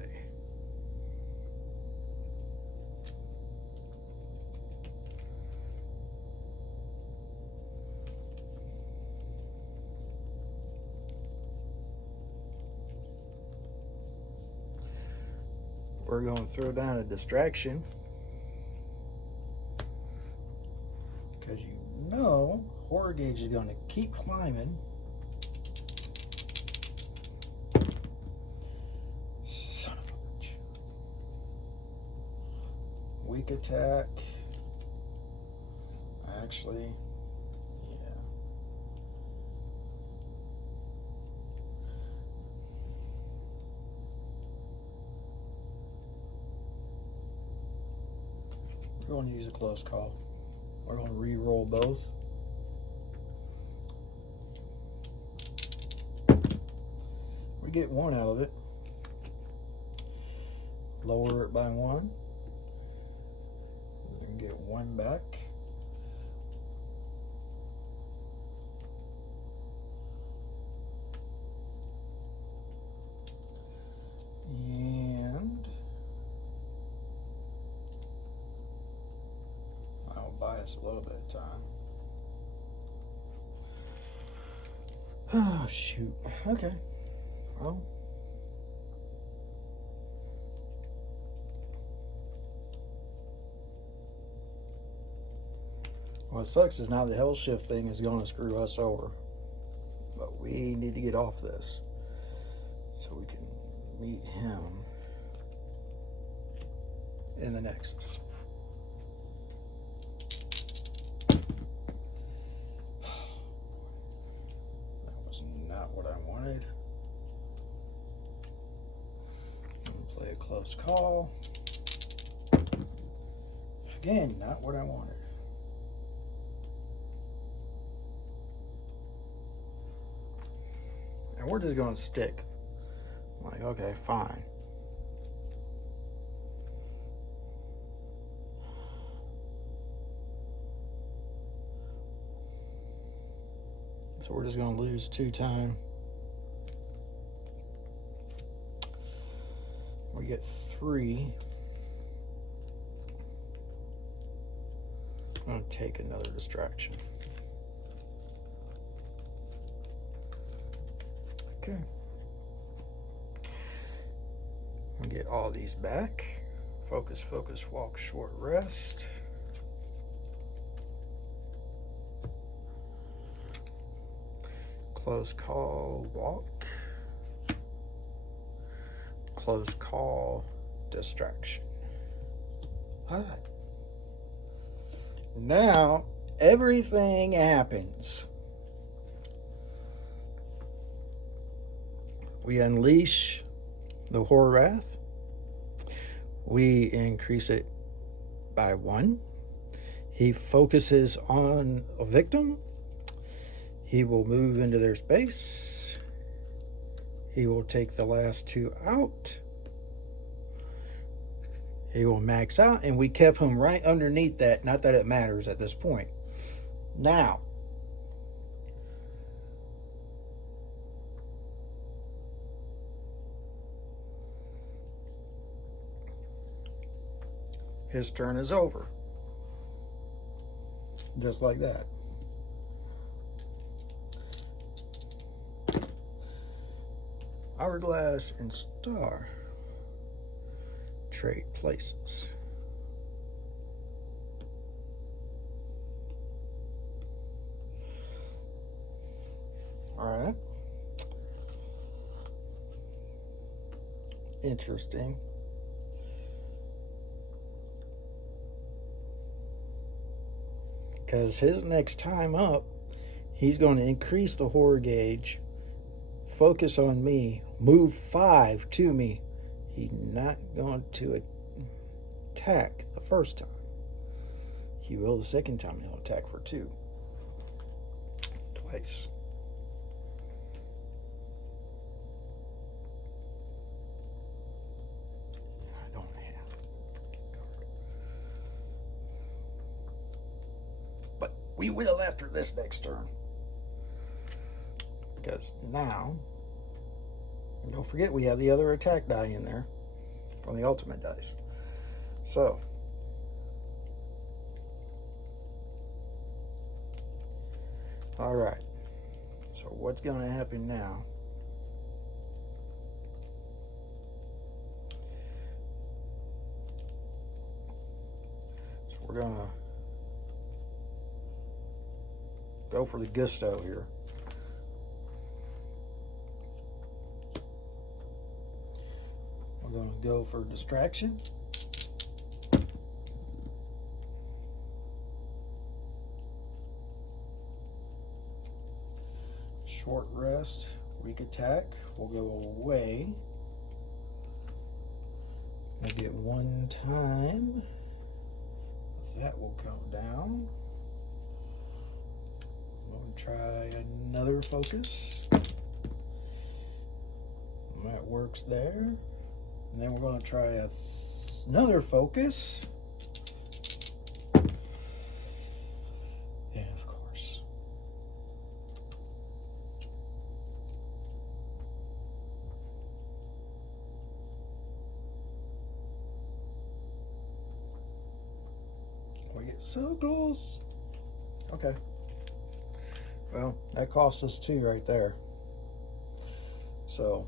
We're going to throw down a distraction because you know horror gauge is going to keep climbing. Son of a bitch. Weak attack. Actually, yeah. We're going to use a close call. We're going to re-roll both. We get one out of it. Lower it by one. And get one back. And I'll buy us a little bit of time. Oh, shoot. Okay. Well. What sucks is now the hell shift thing is going to screw us over. But we need to get off this so we can meet him in the Nexus. That was not what I wanted. I'm going to play a close call. Again, not what I wanted. And we're just going to stick. I'm like, okay, fine. So we're just going to lose 2 time. We get 3. I'm going to take another distraction. Okay. I'll get all these back. Focus, focus, walk, short rest. Close call, walk. Close call, distraction. All right. Now, everything happens. We unleash the Horror Wrath. We increase it by 1. He focuses on a victim. He will move into their space. He will take the last 2 out. He will max out, and we kept him right underneath that. Not that it matters at this point. Now, his turn is over. Just like that. Hourglass and Star trade places. All right. Interesting. Because his next time up, he's going to increase the horror gauge, focus on me, move 5 to me. He's not going to attack the first time. He will the second time. He'll attack for 2. Twice. I don't have a freaking card. But we will after this next turn. Because now And don't forget, we have the other attack die in there from the ultimate dice. So, all right. So what's going to happen now? So we're going to go for the gusto here. We're going to go for distraction. Short rest, weak attack will go away. I get one time. That will count down. I'm going to try another focus. That works there. And then we're going to try another focus. And of course, we get so close. Okay. Well, that cost us 2 right there. So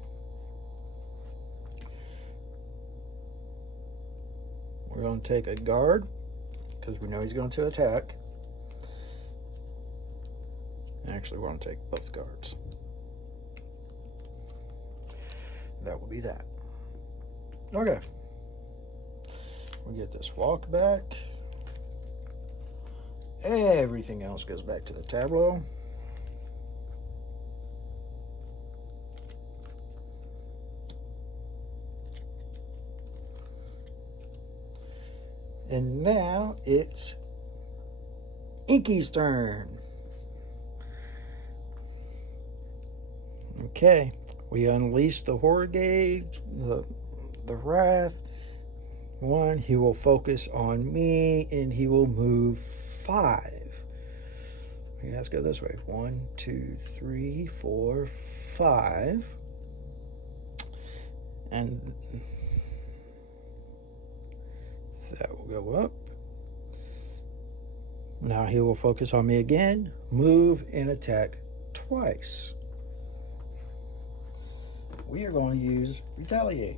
we're going to take a guard because we know he's going to attack. Actually, we're going to take both guards. That will be that. Okay. We get this walk back. Everything else goes back to the tableau. And now it's Inky's turn. Okay, we unleash the Horror Gauge, the Wrath. 1, he will focus on me and he will move 5. Okay, let's go this way. 1, 2, 3, 4, 5. And that will go up. Now he will focus on me again, move, and attack twice. We are going to use Retaliate.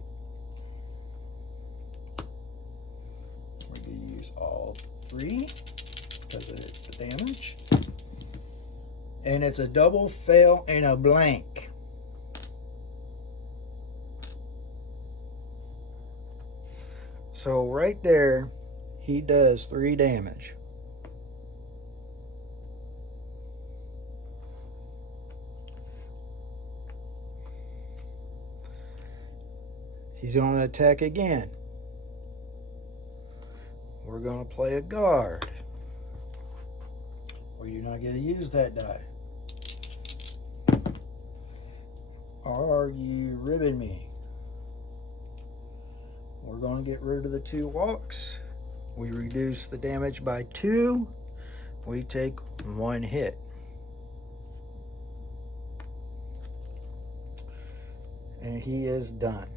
We're going to use all 3 because it's the damage. And it's a double fail and a blank. So right there, he does 3 damage. He's going to attack again. We're going to play a guard. Or you're not going to use that die. Are you ribbing me? We're going to get rid of the 2 walks. We reduce the damage by 2. We take 1 hit. And he is done.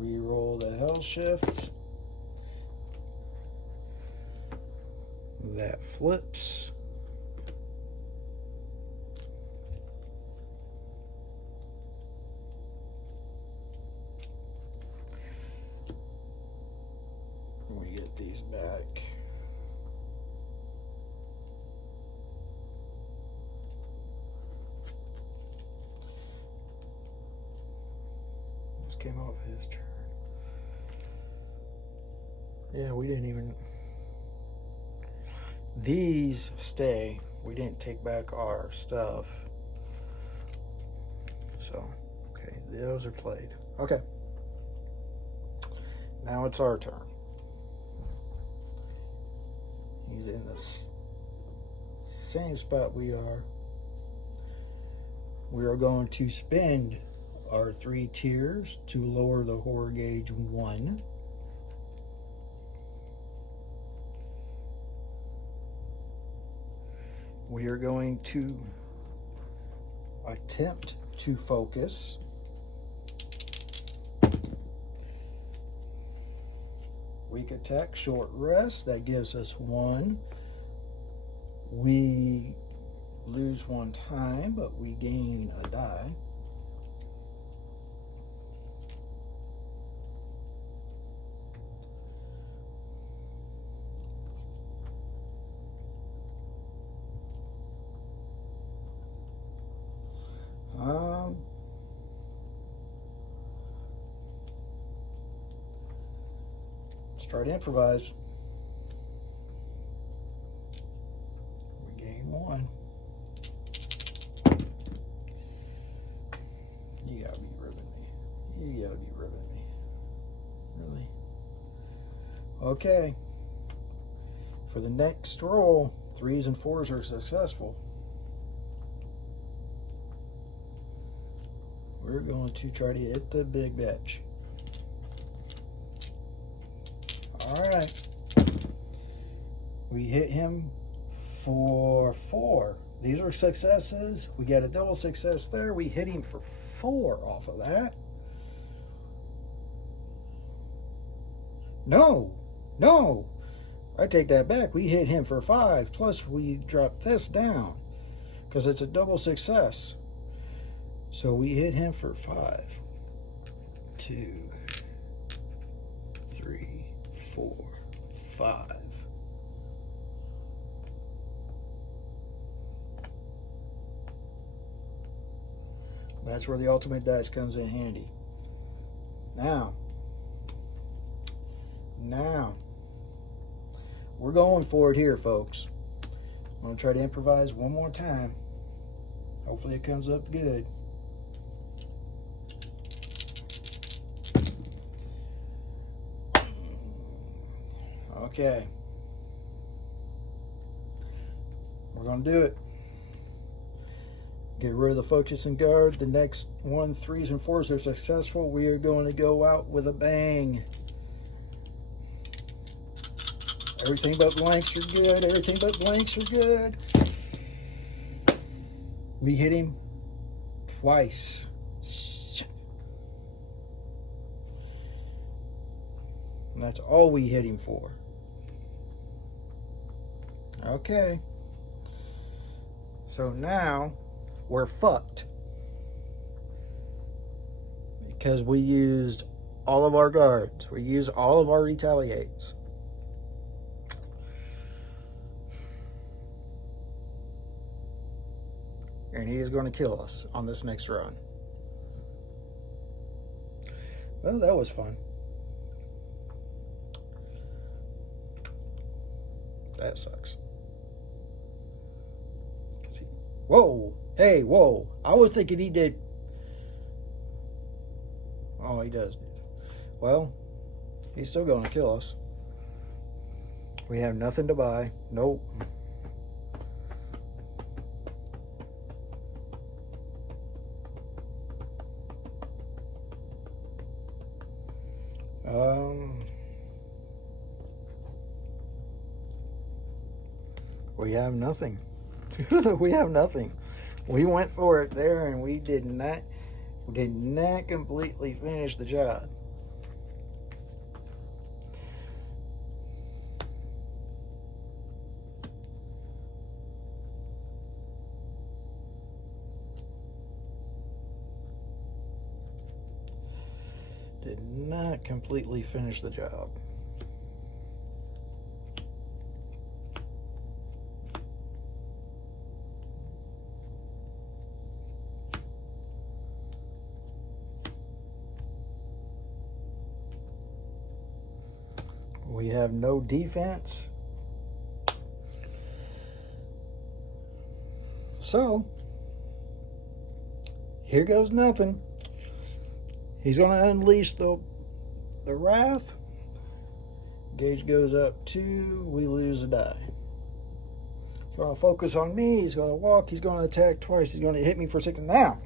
Reroll the Hell Shift. That flips. We get these back. Just came off his turn. Yeah, we didn't even... These stay. We didn't take back our stuff. So, okay, those are played. Okay. Now it's our turn. He's in the same spot we are. We are going to spend our 3 tiers to lower the Horror Gauge 1. We are going to attempt to focus. Weak attack, short rest. That gives us 1. We lose 1 time, but we gain a die. Let's try to improvise. We gain 1. You gotta be ribbing me. You gotta be ribbing me. Really? Okay. For the next roll, 3s and 4s are successful. We're going to try to hit the big batch. All right. We hit him for 4. These are successes. We got a double success there. We hit him for 4 off of that. No. I take that back. We hit him for 5. Plus we dropped this down because it's a double success. So we hit him for 5. 2, 3, 4, 5. That's where the ultimate dice comes in handy. Now, we're going for it here, folks. I'm going to try to improvise one more time. Hopefully it comes up good. Okay. We're going to do it. Get rid of the focus and guard. The next 1, 3s, and 4s are successful. We are going to go out with a bang. Everything but blanks are good. Everything but blanks are good. We hit him twice. And that's all we hit him for. Okay. So now we're fucked. Because we used all of our guards. We used all of our retaliates. And he is going to kill us on this next run. Well, that was fun. That sucks. Whoa! Hey, whoa! I was thinking he did. Oh, he does. Well, he's still going to kill us. We have nothing to buy. Nope. We have nothing. We have nothing. We went for it there, and we did not completely finish the job. Did not completely finish the job. We have no defense. So, here goes nothing. He's going to unleash the wrath. Gauge goes up 2. We lose a die. He's going to focus on me. He's going to walk. He's going to attack twice. He's going to hit me for 6. Now,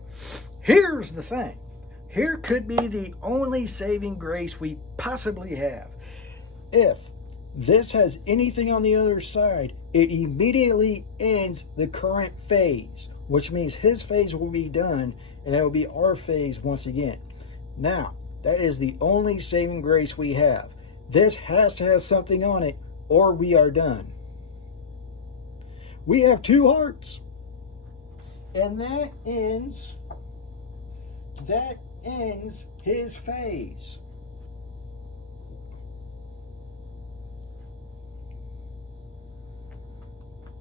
here's the thing. Here could be the only saving grace we possibly have. If this has anything on the other side, it immediately ends the current phase, which means his phase will be done and that will be our phase once again. Now, that is the only saving grace we have. This has to have something on it, or we are done. We have 2 hearts. And that ends his phase.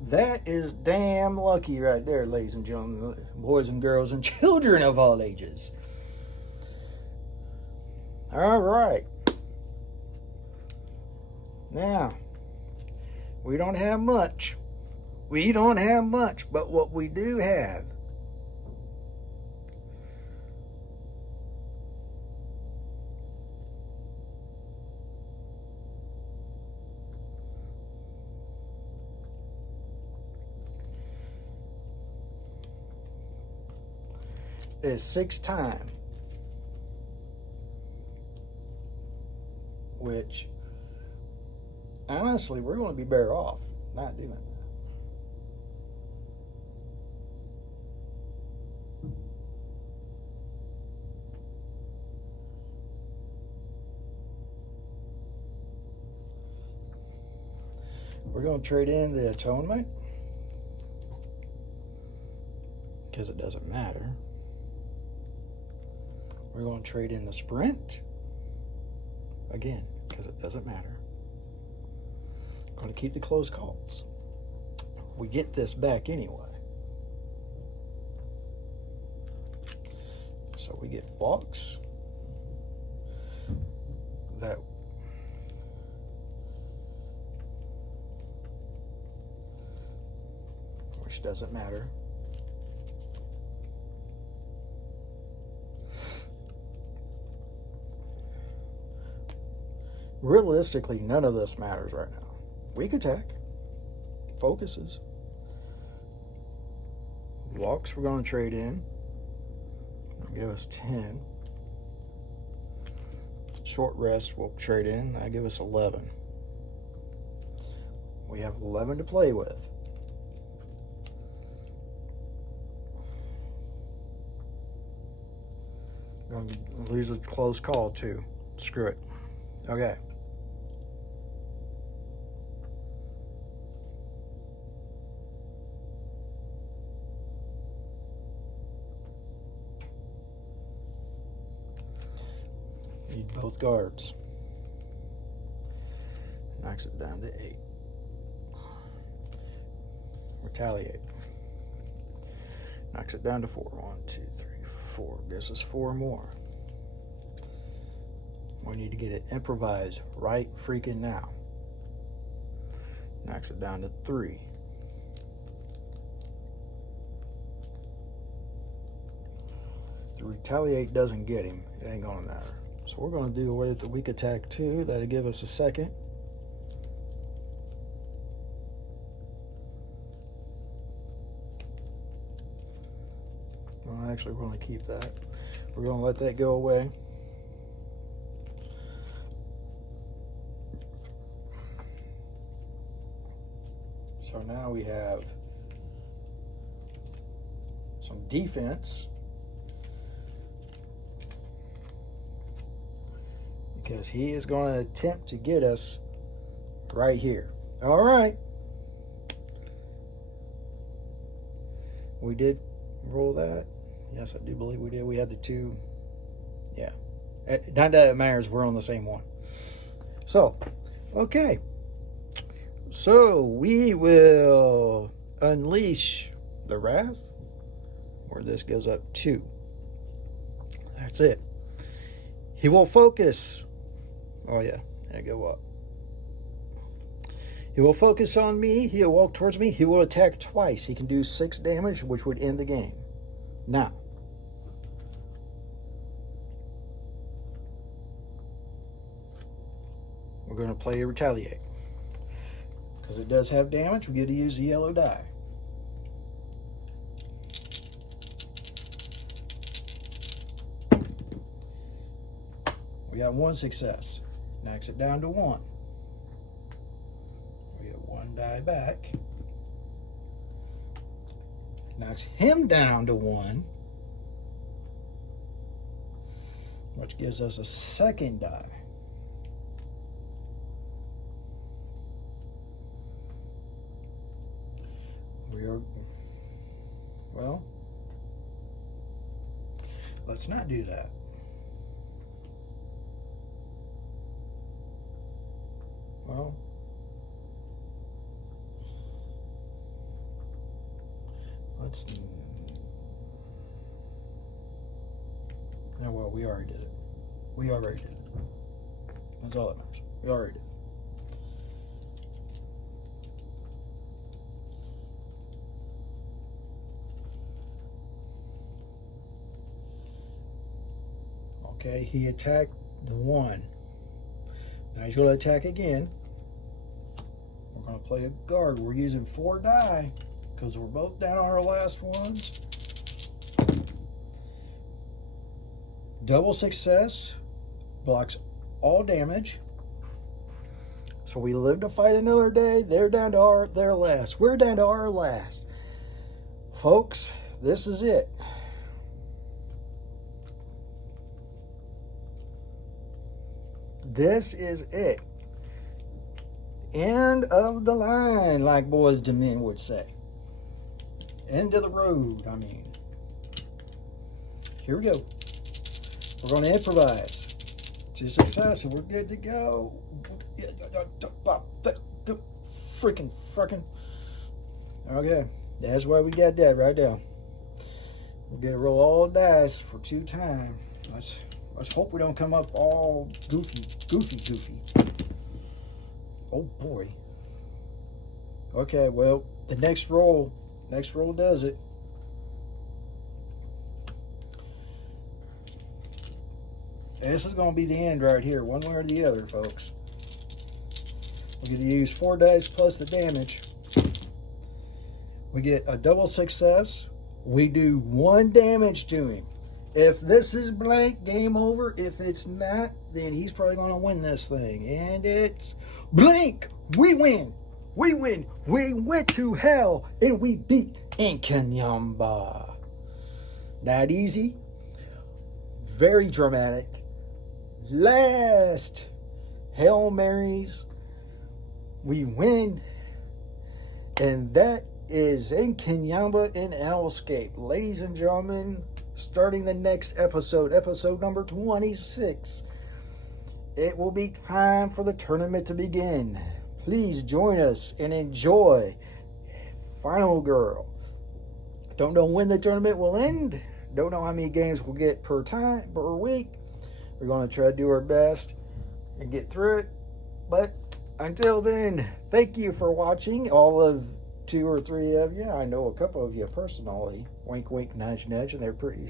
That is damn lucky right there, ladies and gentlemen, boys and girls and children of all ages. All right. Now, we don't have much. We don't have much, but what we do have is 6 time, which honestly we're going to be better off not doing that. We're going to trade in the Atonement because it doesn't matter. We're going to trade in the Sprint again because it doesn't matter. Going to keep the close calls. We get this back anyway. So we get walks that which doesn't matter. Realistically, none of this matters right now. Weak attack, focuses, walks we're going to trade in. That'll give us 10. Short rest we'll trade in. That'll give us 11. We have 11 to play with. Going to lose a close call too. Screw it. Okay. Need both guards. Knocks it down to 8. Retaliate. Knocks it down to 4. 1, 2, 3, 4. Gives us 4 more. We need to get it improvised right freaking now. Knocks it down to 3. If the retaliate doesn't get him, it ain't gonna matter. So we're gonna do away with the weak attack 2. That'll give us a 2nd. Well, actually, we're gonna keep that. We're gonna let that go away. So now we have some defense because he is going to attempt to get us right here. All right. We did roll that. Yes, I do believe we did. We had the 2. Yeah. Not that it matters. We're on the same one. So, okay. So we will unleash the wrath, where this goes up 2. That's it. He will focus. Oh yeah, and go up. He will focus on me. He'll walk towards me. He will attack twice. He can do 6 damage, which would end the game. Now, we're going to play a retaliate. Because it does have damage, we get to use the yellow die. We got 1 success. Knocks it down to 1. We get 1 die back. Knocks him down to 1. which gives us a second die. We are, well, let's not do that. Well, let's, well, we already did it. We already did it. That's all that matters. We already did it. Okay, he attacked the 1. Now he's going to attack again. We're going to play a guard. We're using 4 die because we're both down on our last ones. Double success. Blocks all damage. So we live to fight another day. They're down to their last. We're down to our last. Folks, this is it. This is it. End of the line, like boys to men would say. End of the road, I mean. Here we go. We're going to improvise. 2 success and we're good to go. Freaking. Okay, that's why we got that right now. We're going to roll all dice for 2 times. Let's hope we don't come up all goofy. Oh boy. Okay, well, the next roll does it. This is going to be the end right here, one way or the other, folks. We're going to use 4 dice plus the damage. We get a double success. We do 1 damage to him. If this is blank, game over. If it's not, then he's probably going to win this thing. And it's blank. We win. We win. We went to hell and we beat Nkanyamba. Not easy. Very dramatic. Last Hail Marys. We win. And that is Nkanyamba in Hellscape. Ladies and gentlemen, starting the next episode number 26, it will be time for the tournament to begin. Please join us and enjoy Final Girl. Don't know when the tournament will end. Don't know how many games we'll get per week. We're going to try to do our best and get through it. But until then, thank you for watching. All of 2 or 3 of you. I know a couple of you personally. Wink, wink, nudge, nudge, and they're pretty.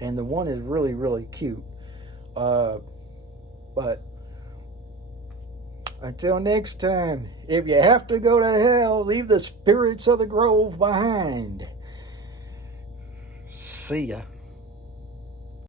And the one is really, really cute. But until next time, if you have to go to hell, leave the spirits of the grove behind. See ya.